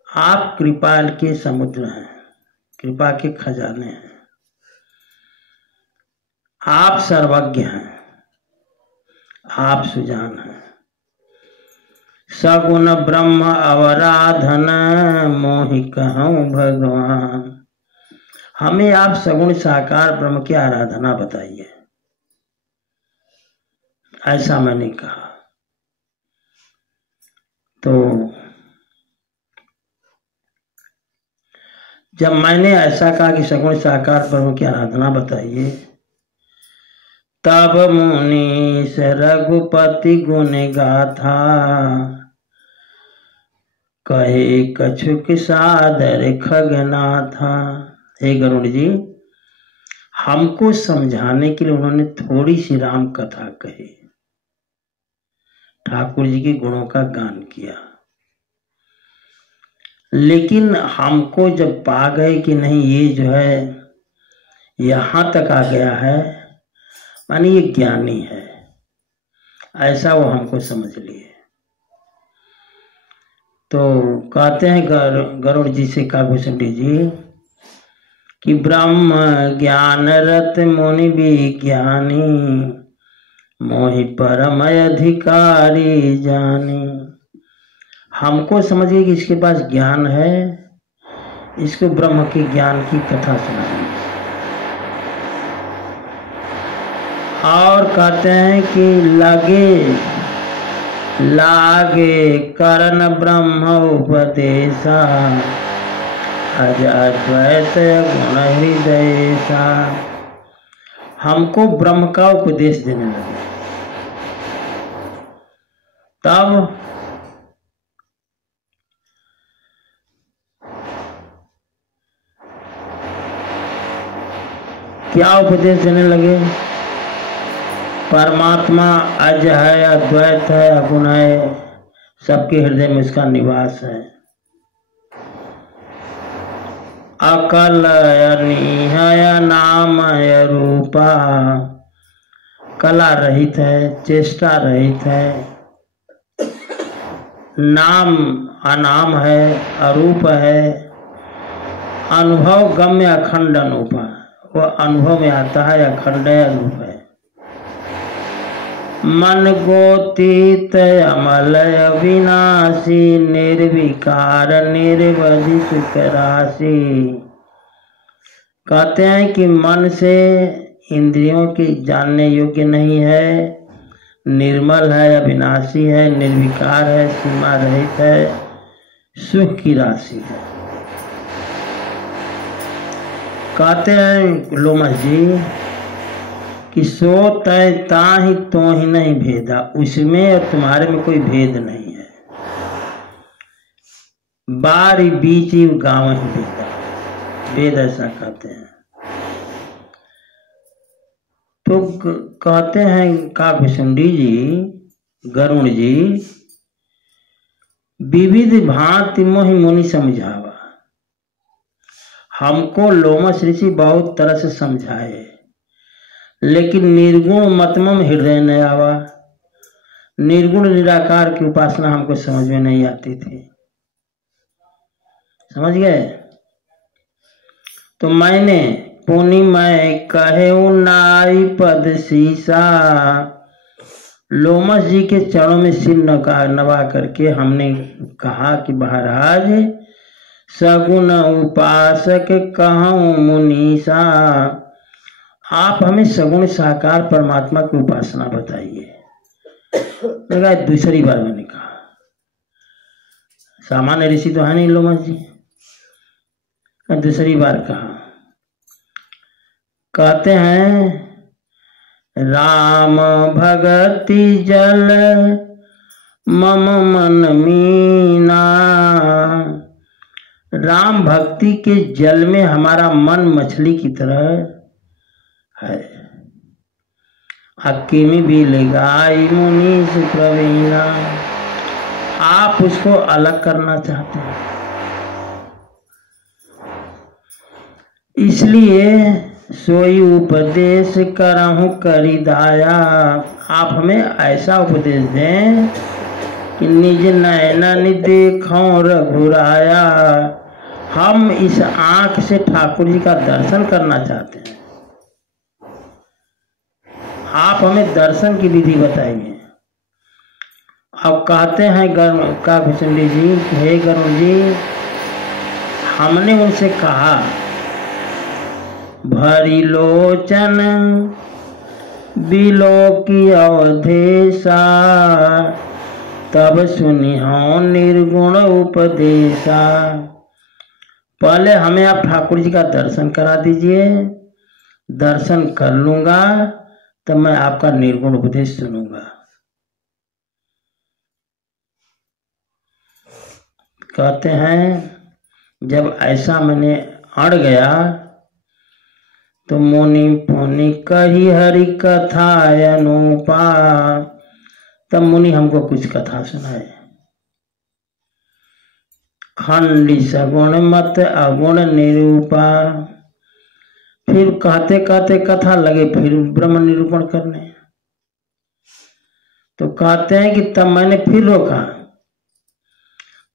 आप कृपा के समुद्र हैं, कृपा के खजाने हैं, आप सर्वज्ञ हैं, आप सुजान हैं। सगुण ब्रह्म अवराधन मोहि कहूँ भगवान। हमें आप सगुण साकार ब्रह्म की आराधना बताइए। ऐसा मैंने कहा। तो जब मैंने ऐसा कहा कि सगुण साकार ब्रह्म की आराधना बताइए, तब मुनीश रघुपति गुण गाथा कहे कछुक सादर खगनाथा। हे गरुड़ जी, हमको समझाने के लिए उन्होंने थोड़ी सी राम कथा कही, ठाकुर जी के गुणों का गान किया। लेकिन हमको जब पा गए कि नहीं ये जो है यहां तक आ गया है, माने ये ज्ञानी है, ऐसा वो हमको समझ लिए। तो कहते हैं गरुड़ जी से काव्यसुंडी जी कि ब्रह्म ज्ञान रत मुनि विज्ञानी मोहि परम अधिकारी जानी। हमको समझिए कि इसके पास ज्ञान है, इसको ब्रह्म के ज्ञान की कथा सुनाइए। और कहते हैं कि लागे करण ब्रह्म उपदेशा अज अद्वैत गुण हृदयसा। हमको ब्रह्म का उपदेश देने लगे। तब क्या उपदेश देने लगे? परमात्मा अज है, अद्वैत है, अगुण है, सबके हृदय में इसका निवास है। अकल अनिहय नामय रूपा, कला रहित है, चेष्टा रहित है, नाम अनाम है, अरूप है, अनुभव गम्य अखंड अनूपा। वह अनुभव में आता है, अखंड है, अनूप है। मन गोतीत अमल अविनाशी, निर्विकार निर्वधि सुख राशि। कहते हैं कि मन से इंद्रियों की जानने योग्य नहीं है, निर्मल है, अविनाशी है, निर्विकार है, सीमा रहित है, सुख की राशि है। कहते हैं लोमस जी कि सो तय ताहि तो ही नहीं भेदा, उसमें और तुम्हारे में कोई भेद नहीं है। बारी बीच ही गाँव ही भेदा, वेद ऐसा कहते हैं। तो कहते हैं काव्यसुंडी जी, गरुड़ जी, विविध भांति मोहि मुनि समझावा। हमको लोमस ऋषि बहुत तरह से समझाए, लेकिन निर्गुण मतमम हृदय न आवा। निर्गुण निराकार की उपासना हमको समझ में नहीं आती थी। समझ गए? तो मैंने पुनि मैं कहे नाई पद सीसा, लोमस जी के चरणों में सिर नवा करके हमने कहा कि महाराज सगुण उपासक कहूँ मुनीसा, आप हमें सगुण साकार परमात्मा की उपासना बताइए। लगा दूसरी बार मैंने कहा, सामान्य ऋषि तो है नहीं लोमस जी। दूसरी बार कहा, कहते हैं राम भगति जल मम मन मीना। राम भक्ति के जल में हमारा मन मछली की तरह है। अक्की में भी लगाई मुनीष प्रवीणा, आप उसको अलग करना चाहते हैं। इसलिए सोई उपदेश करहूं करी दाया। आप हमें ऐसा उपदेश दें कि निज नयनन देखो रघुराया। हम इस आंख से ठाकुर जी का दर्शन करना चाहते हैं। आप हमें दर्शन की विधि बताइए। अब कहते हैं काकभूषुंडी जी, हे गरुड़ जी, हमने उनसे कहा भरी लोचन बिलो की अवधेशा, तब सुनी हो निर्गुण उपदेशा। पहले हमें आप ठाकुर जी का दर्शन करा दीजिए, दर्शन कर लूंगा तब मैं आपका निर्गुण उपदेश सुनूंगा। कहते हैं जब ऐसा मैंने अड़ गया तो मुनि पुनि कही हरि कथा अनुपा। तब मुनि हमको कुछ कथा सुनाए। खंडी सगुण मत अगुण निरूपा। फिर कहते कहते कथा लगे फिर ब्रह्म निरूपण करने। तो कहते हैं कि तब मैंने फिर रोका।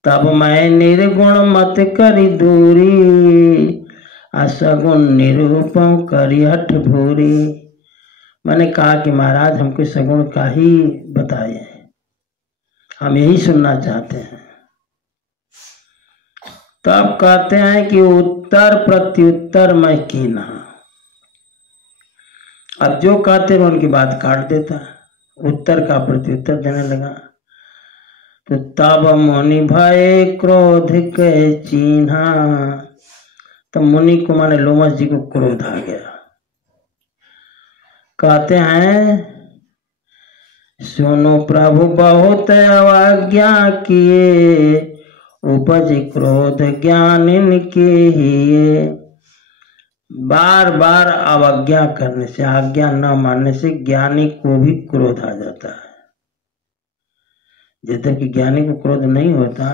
तब मैं निर्गुण मत करी दूरी, असगुण निरूपम करी हठ भूरी। मैंने कहा कि महाराज हमको सगुण का ही बताइए, हम यही सुनना चाहते हैं। तब कहते हैं कि उत्तर प्रत्युत्तर मैं कीना। अब जो कहते मैं उनकी बात काट देता, उत्तर का प्रत्युत्तर देने लगा। तो तब मुनि भय क्रोध के चिन्हा। तब मुनि को माने लोमस जी को क्रोध आ गया। कहते हैं सुनो प्रभु बहुत अवज्ञा किए, उपज क्रोध ज्ञान इनके ही। बार बार अवज्ञा करने से, आज्ञा न मानने से ज्ञानी को भी क्रोध आ जाता है। जब तक कि ज्ञानी को क्रोध नहीं होता,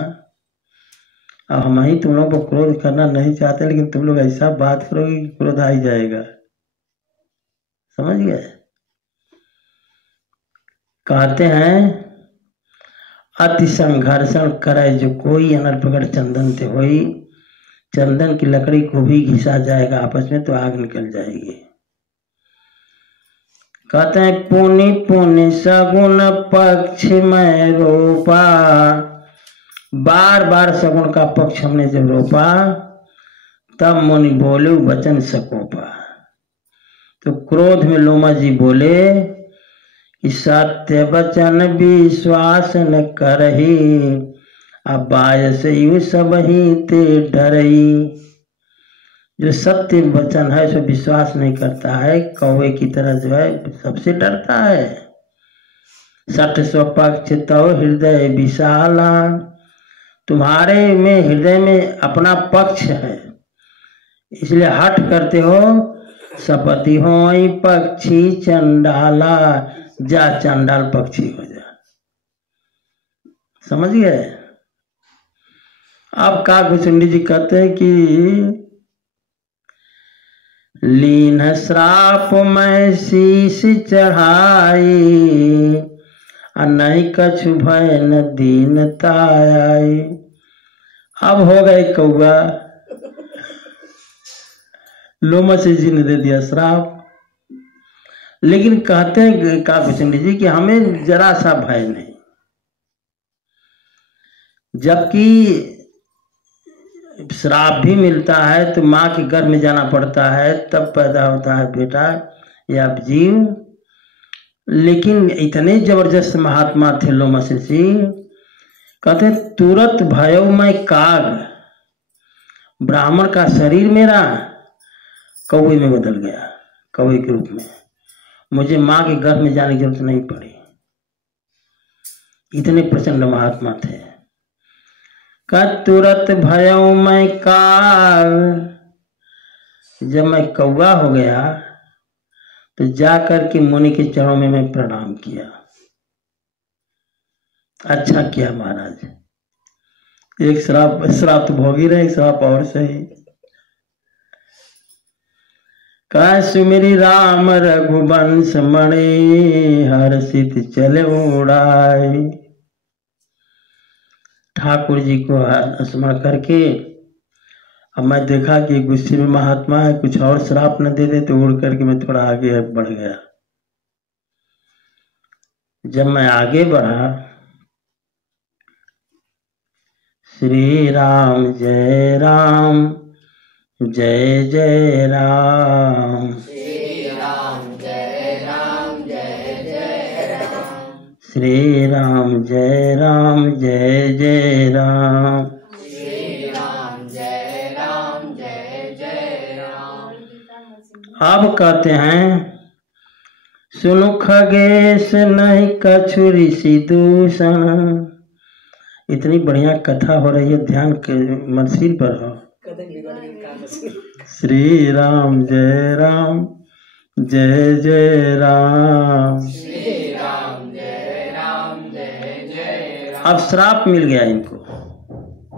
अब हम ही तुम लोग को क्रोध करना नहीं चाहते, लेकिन तुम लोग ऐसा बात करोगे कि क्रोध आ ही जाएगा। समझ गए? कहते हैं अति संघर्षण करे जो कोई, अनल प्रकट चंदन ते होई। चंदन की लकड़ी को भी घिसा जाएगा आपस में तो आग निकल जाएगी। कहते हैं पुनि पुनि सगुण पक्ष में रोपा। बार बार सगुण का पक्ष हमने जब रोपा तब मुनि बोले वचन सकोपा। तो क्रोध में लोमा जी बोले कि सत्य वचन विश्वास न करही, अब बायस यू सब ही ते डरई। जो सत्य वचन है सो विश्वास नहीं करता है, कौवे की तरह जो है सबसे डरता है। सठ स्वपक्ष तो हृदय विशाला। तुम्हारे में हृदय में अपना पक्ष है, इसलिए हट करते हो। सपति हो पक्षी चंडाला, जा चंडाल पक्षी हो जा। समझ गए? अब काकभूषुंडी जी कहते हैं कि लीन श्राप में शीश चढ़ाई, नहीं कछु भय न दीनता आई। अब हो गए कौआ, लोमस जी ने दे दिया श्राप। लेकिन कहते हैं काकभूषुंडी जी कि हमें जरा सा भय नहीं। जबकि श्राप भी मिलता है तो माँ के गर्भ में जाना पड़ता है, तब पैदा होता है बेटा या जीव। लेकिन इतने जबरदस्त महात्मा थे लोमस जी, कहते तुरंत भयो में काग, ब्राह्मण का शरीर मेरा कौवे में बदल गया, कौवे के रूप में। मुझे माँ के गर्भ में जाने की जरूरत नहीं पड़ी। इतने प्रचंड महात्मा थे। तुरंत भयो मैं काग, जब मैं कौवा हो गया तो जाकर के मुनि के चरणों में मैं प्रणाम किया। अच्छा किया महाराज, एक श्राप श्राप तो भोग ही रहे, श्राप और सही। कह सुमिरी राम रघुवंश मणि, हर्षित चले उड़ाए। ठाकुर जी को स्मरण करके अब मैं देखा कि गुस्से में महात्मा है, कुछ और श्राप न दे दे, तो उड़ करके मैं थोड़ा आगे बढ़ गया। जब मैं आगे बढ़ा, श्री राम जय राम जय जय राम, श्री राम जय राम जय जय राम, श्री राम जय राम जय जय राम, श्री राम जय राम जय जय राम। अब कहते हैं, सुनु खगेश नहीं कछु ऋषि दूषण। इतनी बढ़िया कथा हो रही है, ध्यान के मनसील पर हो। श्री राम जय जय राम, श्री राम जय जय राम। अब श्राप मिल गया इनको,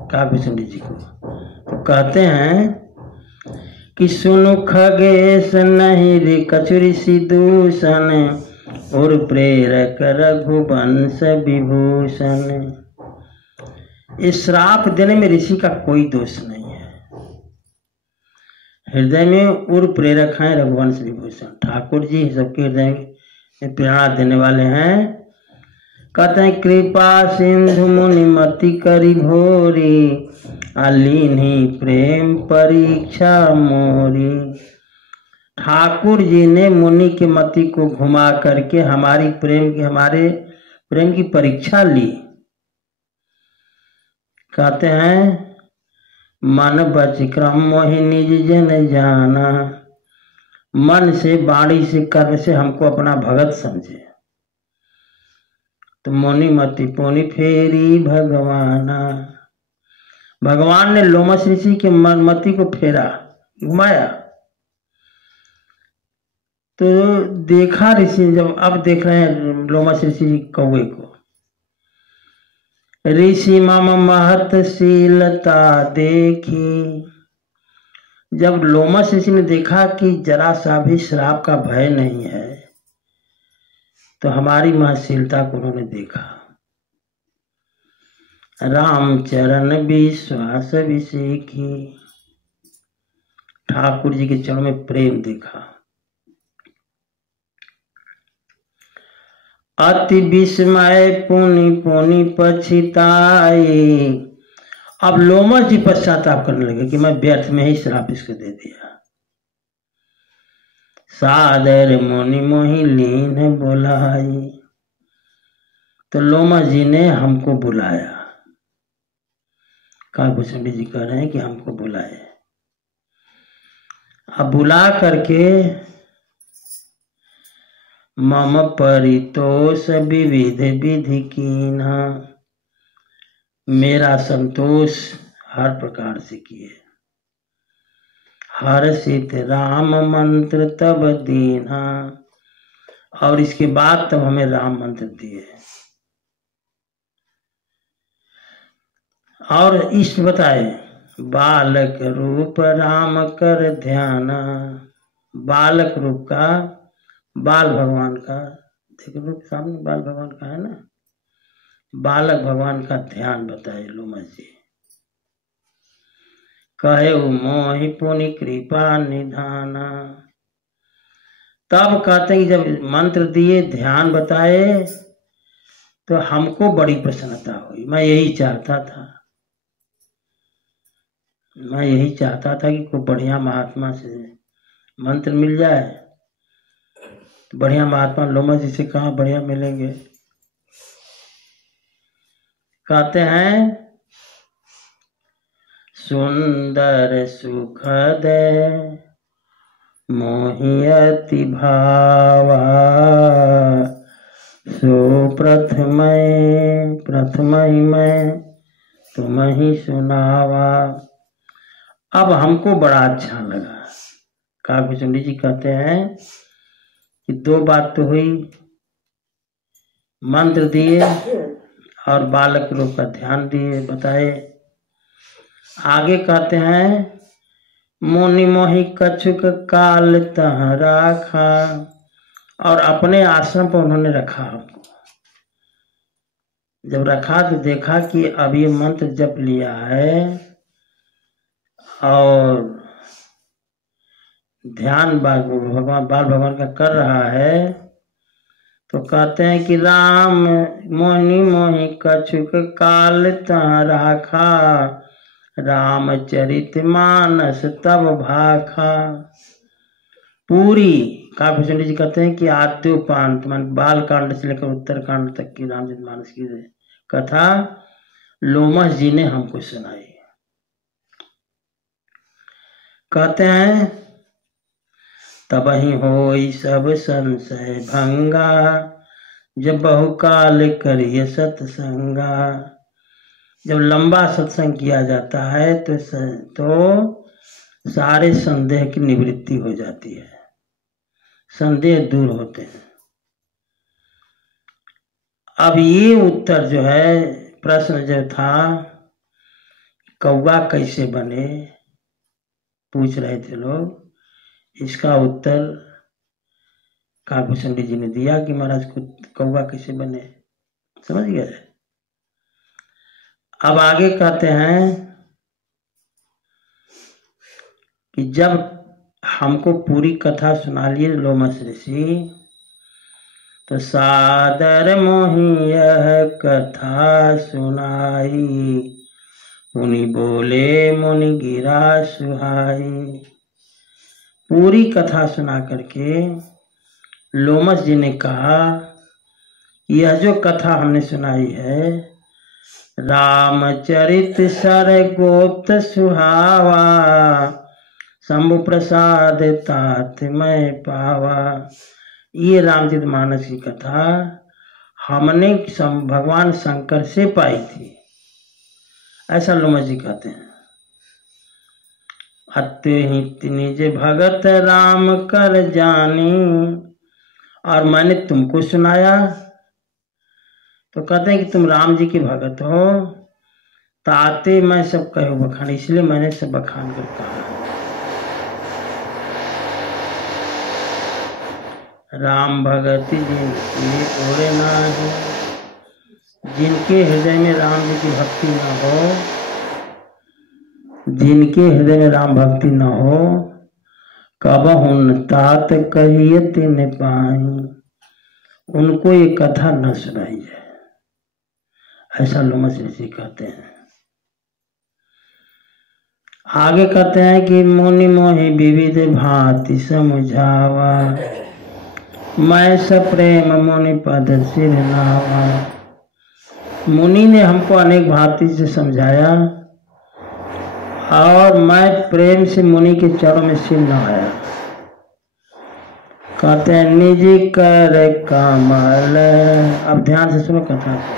काव्यचंडी जी को। तो कहते हैं कि सुनु खगेश नहीं रे कछु ऋषि दूषण, और प्रेरक रघुवंश विभूषण। इस श्राप देने में ऋषि का कोई दोष नहीं है। हृदय में उर प्रेरक हैं रघुवंश विभूषण। ठाकुर जी सबके हृदय में प्रेरणा देने वाले हैं। कहते हैं, कृपा सिंधु मुनिमति करी भोरी, अलीनी प्रेम परीक्षा मोरी। ठाकुर जी ने मुनि के मति को घुमा करके हमारे प्रेम की परीक्षा ली। कहते हैं, मन बच क्रम मोहि निज जन जाना। मन से, वाणी से, कर्म से हमको अपना भगत समझे। तो मुनि मति पुनि फेरी भगवाना। भगवान ने लोमस ऋषि के मति को फेरा, घुमाया। तो देखा ऋषि, जब अब देख रहे हैं लोमस ऋषि कौवे को, ऋषि मम महतशीलता देखी। जब लोमस ऋषि ने देखा कि जरा सा भी श्राप का भय नहीं है, तो हमारी महशीलता को उन्होंने देखा। रामचरण विश्वास विसेखी। ठाकुर जी के चरणों में प्रेम देखा। अति विस्मय पुनि पुनि पछिताई। अब लोमस जी पश्चाताप करने लगे कि मैं व्यर्थ में ही श्राप इसको दे दिया। सादर मुनि मोहि लीन बुलाई। तो लोमस जी ने हमको बुलाया। काव्यचंडी जी कह रहे हैं कि हमको बुलाए। अब बुला करके मम परितोष विविध विधि कीन्हा। मेरा संतोष हर प्रकार से किए। हर्षित राम मंत्र तब दीना। और इसके बाद तब हमें राम मंत्र दिए। और इष्ट बताए, बालक रूप राम कर ध्याना। बालक रूप का, बाल भगवान का, देखो रूप सामने बाल भगवान का है ना, बालक भगवान का ध्यान बताए लोमस जी। कहे मोहि पुनि कृपा निधाना। तब कहते हैं कि जब मंत्र दिए, ध्यान बताए, तो हमको बड़ी प्रसन्नता हुई। मैं यही चाहता था कि कोई बढ़िया महात्मा से मंत्र मिल जाए। तो बढ़िया महात्मा लोमस जी से कहाँ बढ़िया मिलेंगे। कहते हैं, सुंदर सुखद मोहि अति भावा। सो प्रथमहि मैं तुम ही सुनावा। अब हमको बड़ा अच्छा लगा। काव्यचंडी जी कहते हैं कि दो बात तो हुई, मंत्र दिए और बालक रूप का ध्यान दिए बताए। आगे कहते हैं मुनि मोहि कछुक काल तह राखा, और अपने आश्रम पर उन्होंने रखा हमको। जब रखा तो देखा कि अब ये मंत्र जप लिया है और ध्यान बाल भगवान का कर रहा है, तो कहते हैं कि राम मोहि मोहि कछुक काल तह राखा, रामचरित मानस तब भाखा। पूरी काव्य जी कहते हैं कि आद्योपांत मान बाल कांड से लेकर उत्तर कांड तक की रामचरित मानस की कथा लोमस जी ने हमको सुनाई। कहते हैं तबहि होई सब संशय भंगा, जब बहुकाल करिय सत्संगा। जब लंबा सत्संग किया जाता है तो सारे संदेह की निवृत्ति हो जाती है, संदेह दूर होते हैं। अब ये उत्तर जो है, प्रश्न जो था कौवा कैसे बने पूछ रहे थे लोग, इसका उत्तर काकभूषण जी ने दिया कि महाराज कौवा कैसे बने, समझ गए। अब आगे कहते हैं कि जब हमको पूरी कथा सुना लिए लोमस ऋषि, तो सादर मोहि यह कथा सुनाई, मुनि बोले मुनि गिरा सुहाई। पूरी कथा सुना करके लोमस जी ने कहा यह जो कथा हमने सुनाई है, रामचरित सर गोप्त सुहावा, शंभु प्रसाद तात मैं पावा। ये रामचरित मानस की कथा हमने भगवान शंकर से पाई थी, ऐसा लोमस जी कहते हैं। अत्यहित निज भगत राम कर जानी, और मैंने तुमको सुनाया। तो कहते हैं कि तुम राम जी के भगत हो, ताते मैं सब कहो बखान, इसलिए मैंने सब बखान कर कहा। राम भगति जिनकी ओरे ना हो, जिनके हृदय में राम जी की भक्ति ना हो, जिनके हृदय में राम भक्ति न हो, कबहुन तात कहिए तिन पाई, उनको ये कथा न सुनाई जाए, ऐसा लोमस ऋषि कहते हैं। आगे कहते हैं कि मुनि मोहि विविध भांति समझावा, मैं सप्रेम मुनि पद सिर नावा। मुनि ने हमको अनेक भांति से समझाया और मैं प्रेम से मुनि के चरणों में सिर नवाया। कहते हैं निजी कर कमल, अब ध्यान से सुनो कथा को,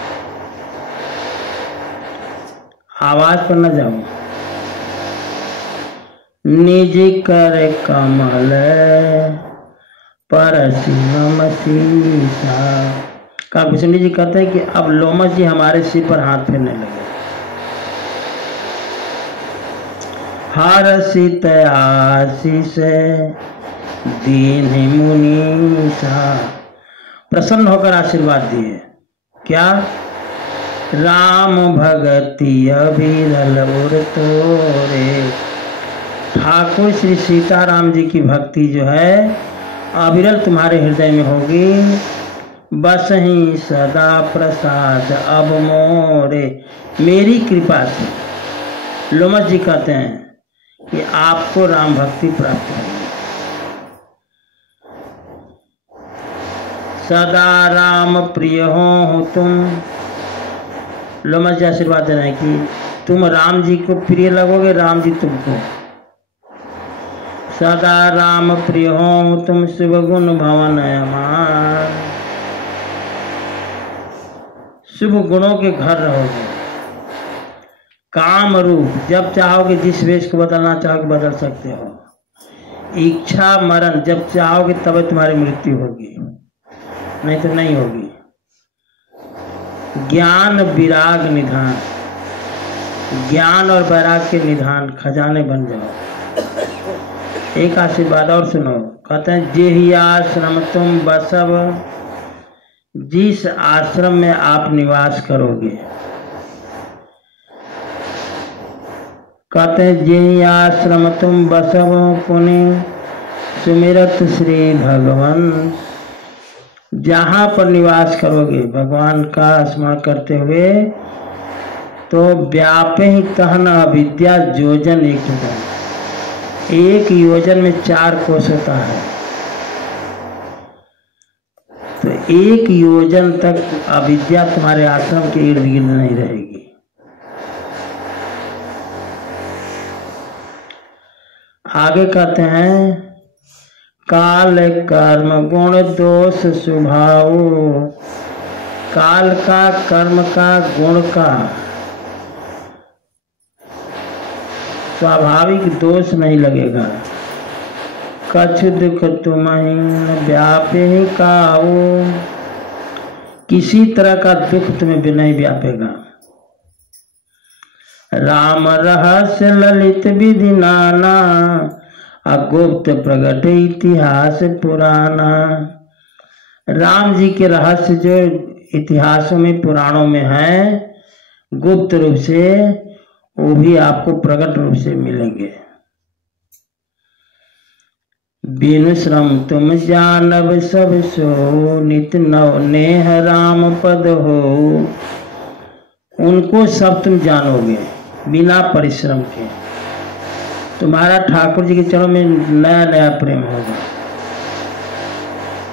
आवाज पर न जाओ। निजी कर कमल परसी मम सीसा। काकभूषण जी कहते हैं कि अब लोमस जी हमारे सिर पर हाथ फेरने लगे। हर्षित आशीष दीन मुनीसा, प्रसन्न होकर आशीर्वाद दिए। क्या? राम भगति अविरल उर तोरे। ठाकुर श्री सीताराम जी की भक्ति जो है अविरल तुम्हारे हृदय में होगी। बस ही सदा प्रसाद अब मोरे, मेरी कृपा से। लोमस जी कहते हैं कि आपको राम भक्ति प्राप्त होगी। सदा राम प्रिय हो तुम। लोमस जी आशीर्वाद दे रहे हैं कि तुम राम जी को प्रिय लगोगे, राम जी तुमको। सदा राम प्रिय हो तुम, शुभ गुण भवन अमान। शुभ गुणों के घर रहोगे। काम रूप, जब चाहोगे जिस वेश को बदलना चाहोगे बदल सकते हो। इच्छा मरण, जब चाहोगे तब तुम्हारी मृत्यु होगी, नहीं तो नहीं होगी। ज्ञान विराग निधान, ज्ञान और वैराग के निधान खजाने बन जाओ। एक आशीर्वाद और सुनो, कहते हैं जेहि आश्रम तुम बसव, जिस आश्रम में आप निवास करोगे, कहते हैं जेहि आश्रम तुम बसव पुण्य सुमिरत श्री भगवान, जहाँ पर निवास करोगे भगवान का स्मरण करते हुए, तो व्यापे ही तहन अविद्या योजन एक योजन में 4 कोष होता है, तो 1 योजन तक अविद्या तुम्हारे आश्रम के इर्द गिर्द नहीं रहेगी। आगे कहते हैं काल कर्म गुण दोष स्वभाव, काल का, कर्म का, गुण का स्वाभाविक दोष नहीं लगेगा। कछु दुख तुम्हें व्यापे काओ, किसी तरह का दुख तुम्हें भी नहीं व्यापेगा। राम रहस्य ललित विधि नाना, अगुप्त प्रगट इतिहास पुराना। राम जी के रहस्य जो इतिहासों में पुराणों में है, गुप्त रूप से, वो भी आपको प्रकट रूप से मिलेंगे। बिनु श्रम तुम जानब सब सो, नित नव नेह राम पद हो। उनको सब तुम जानोगे बिना परिश्रम के। तुम्हारा ठाकुर जी के चरणों में नया नया प्रेम होगा।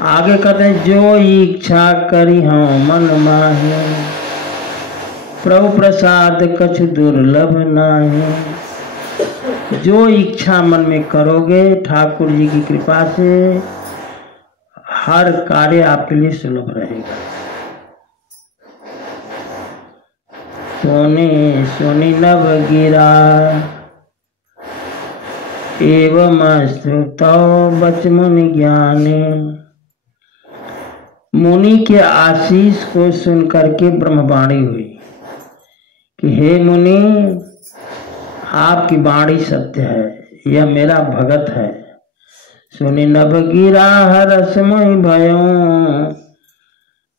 आगे कहते हैं जो इच्छा करी हूँ मन माही, प्रभु प्रसाद कछु दुर्लभ नाही। जो इच्छा मन में करोगे ठाकुर जी की कृपा से हर कार्य आपके लिए सुलभ रहेगा। सोने सोनी नभ गिरा एवं स्तुतो बच मुनि ज्ञानी। मुनि के आशीष को सुन करके ब्रह्मवाणी हुई कि हे मुनि, आपकी वाणी सत्य है, यह मेरा भगत है। सुनि नभ गिरा हरसमय भयो,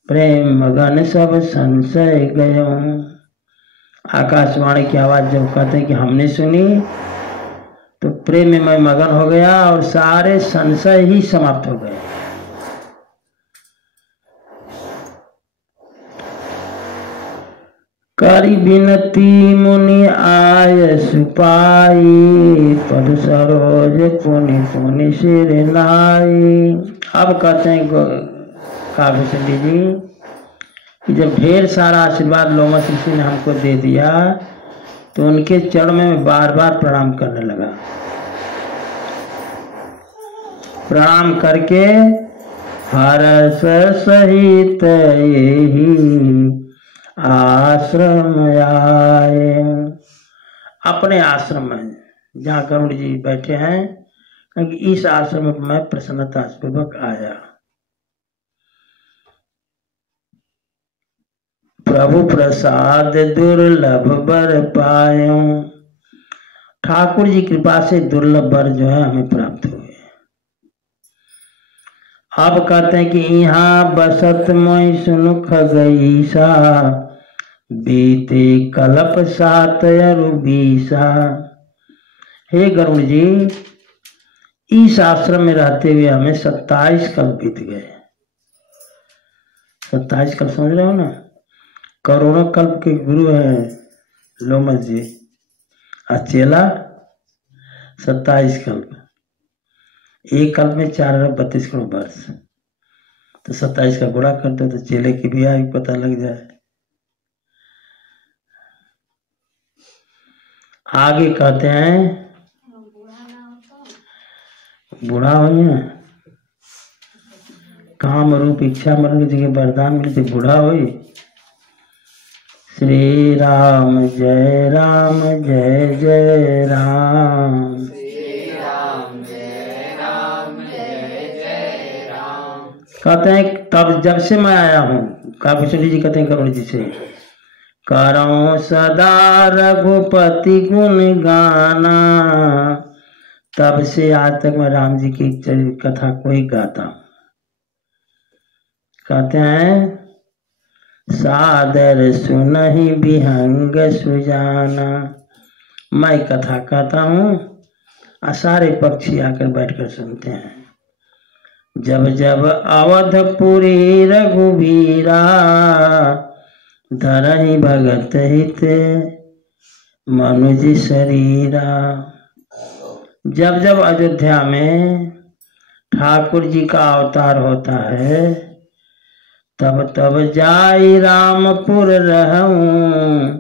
प्रेम मगन सब संशय गयो। आकाशवाणी की आवाज जब कहते हैं कि हमने सुनी, तो प्रेम में मैं मगन हो गया और सारे संशय ही समाप्त हो गए। करी बिनती मुनि आय सुपाई, पद सरोज पुनि पुनि सिर नाई। अब कहते हैं काव्य चंडी जी कि जब ढेर सारा आशीर्वाद लोमस ऋषि ने हमको दे दिया, तो उनके चरण में मैं बार बार प्रणाम करने लगा। प्रणाम करके हर्ष सहित यही आश्रम आए। अपने आश्रम में जहाँ गरुड़ जी बैठे हैं, क्योंकि इस आश्रम में मैं प्रसन्नता पूर्वक आया। प्रभु प्रसाद दुर्लभ बर पायो, ठाकुर जी कृपा से दुर्लभ बर जो है हमें प्राप्त हुए। अब कहते हैं कि यहाँ बसत मोहि सुनुख गईसा, बीते कल्प 7 अरु 20। हे गरुड़ जी, इस आश्रम में रहते हुए हमें 27 कल्प बीत गए। 27 कल्प समझ रहे हो ना? करोड़ों कल्प के गुरु हैं लोमस जी, अचेला 27 कल्प। एक कल्प में 4 अरब 32 करोड़ वर्ष, तो 27 का गुणा कर दो तो चेले की भी आयु पता लग जाए। आगे कहते हैं बूढ़ा हो गया, काम रूप इच्छा मरण की जगह वरदान मिलते बूढ़ा हो। श्री राम जय जय राम। कहते हैं तब जब से मैं आया हूँ, काकुशली जी कहते हैं करुण जी से, करो सदा रघुपति गुण गाना, तब से आज तक मैं राम जी की कथा को ही गाता हूँ। कहते हैं सादर सुनहि विहंग सुजाना, मैं कथा कहता हूँ और सारे पक्षी आकर बैठकर सुनते हैं। जब जब अवधपुरी रघुवीरा, धरहि भगत हित मनुज शरीरा। जब जब अयोध्या में ठाकुर जी का अवतार होता है, तब तब जाई रामपुर रहूं,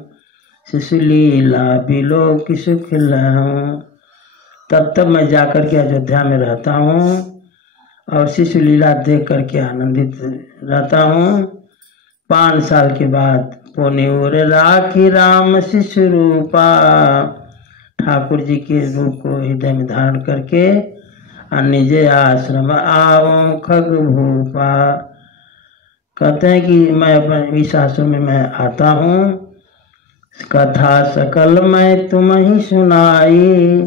शिशुलीला बिलोक सुख लहूं। तब तब मैं जाकर के अयोध्या में रहता हूँ और शिशु लीला देख करके आनंदित रहता हूँ। 5 साल के बाद पुनि उर राखी राम शिशु रूपा, ठाकुर जी के रूप को हृदय में धारण करके निज आश्रम आवो खग भूपा। कहते हैं कि मैं अपने इस आश्रम में मैं आता हूँ, कथा सकल मैं तुम ही सुनाई,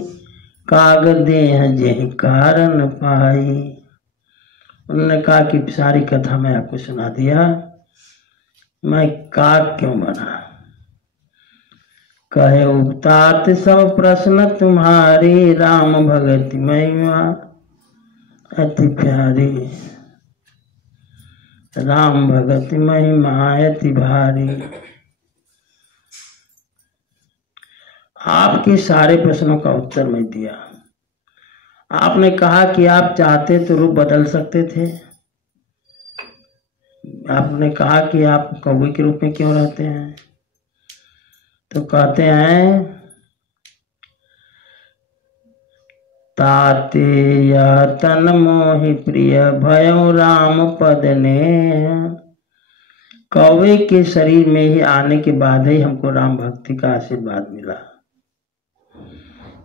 काग देह जेहि कारण पाई। उन्होंने कहा कि सारी कथा मैं आपको सुना दिया, मैं काग क्यों बना। कहे उपतात सब प्रश्न तुम्हारी, राम भगत महिमा अति प्यारी, राम भगत महिमा अति भारी। आपके सारे प्रश्नों का उत्तर मैं दिया। आपने कहा कि आप चाहते तो रूप बदल सकते थे। आपने कहा कि आप कौवे के रूप में क्यों रहते हैं। तो कहते हैं ताते या तन मोहि प्रिय भयो राम पद ने। कौवे के शरीर में ही आने के बाद ही हमको राम भक्ति का आशीर्वाद मिला,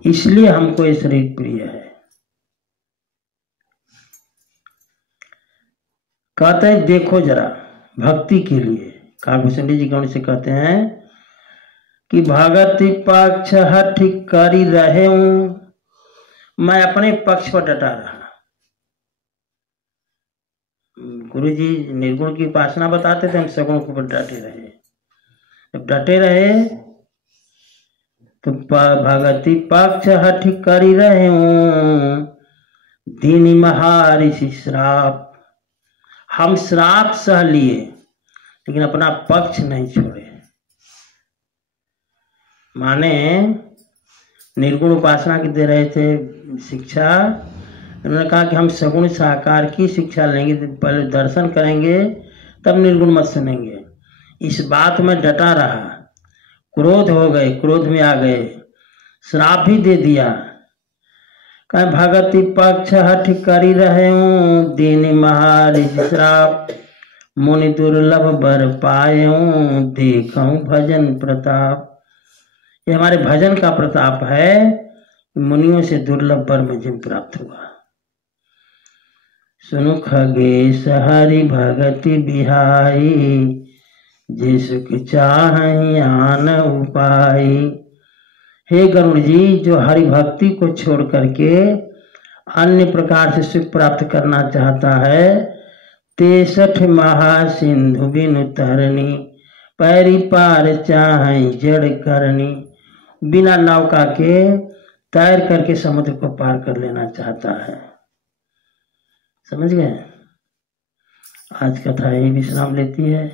इसलिए हमको ये शरीर प्रिय है। कहते हैं देखो जरा भक्ति के लिए, काकुशली जी गण से कहते हैं कि भगति पक्ष हठ करी रहे हूं, मैं अपने पक्ष पर डटा रहा। गुरु जी निर्गुण की उपासना बताते थे, हम सगुण के ऊपर डटे रहे। जब डटे रहे तो भगति पक्ष हठ करी रहे हूं, दीन महारिषि श्राप। हम श्राप सह लिए लेकिन अपना पक्ष नहीं छोड़े। माने निर्गुण उपासना की दे रहे थे शिक्षा। उन्होंने कहा कि हम सगुण साकार की शिक्षा लेंगे, पहले दर्शन करेंगे तब निर्गुण मत सुनेंगे। इस बात में डटा रहा। क्रोध हो गए, क्रोध में आ गए, श्राप भी दे दिया। कहे भगति पक्ष हठ करी रहे हूँ, दीन महारिषि श्राप। मुनि दुर्लभ बर पाए हूँ, देखूं भजन प्रताप। ये हमारे भजन का प्रताप है, मुनियों से दुर्लभ बर मुझे प्राप्त हुआ। सुनु खगेश हरि भगति बिहाई, जे सुख चाहि आन उपाई। हे गरुड़ जी, जो हरि भक्ति को छोड़ करके अन्य प्रकार से सुख प्राप्त करना चाहता है, 63 महासिंधु बिनु तरनी, पैरी पार चाहे जड़ करनी। बिना नौका के तैर करके समुद्र को पार कर लेना चाहता है। समझ गए। आज कथा यही विश्राम लेती है।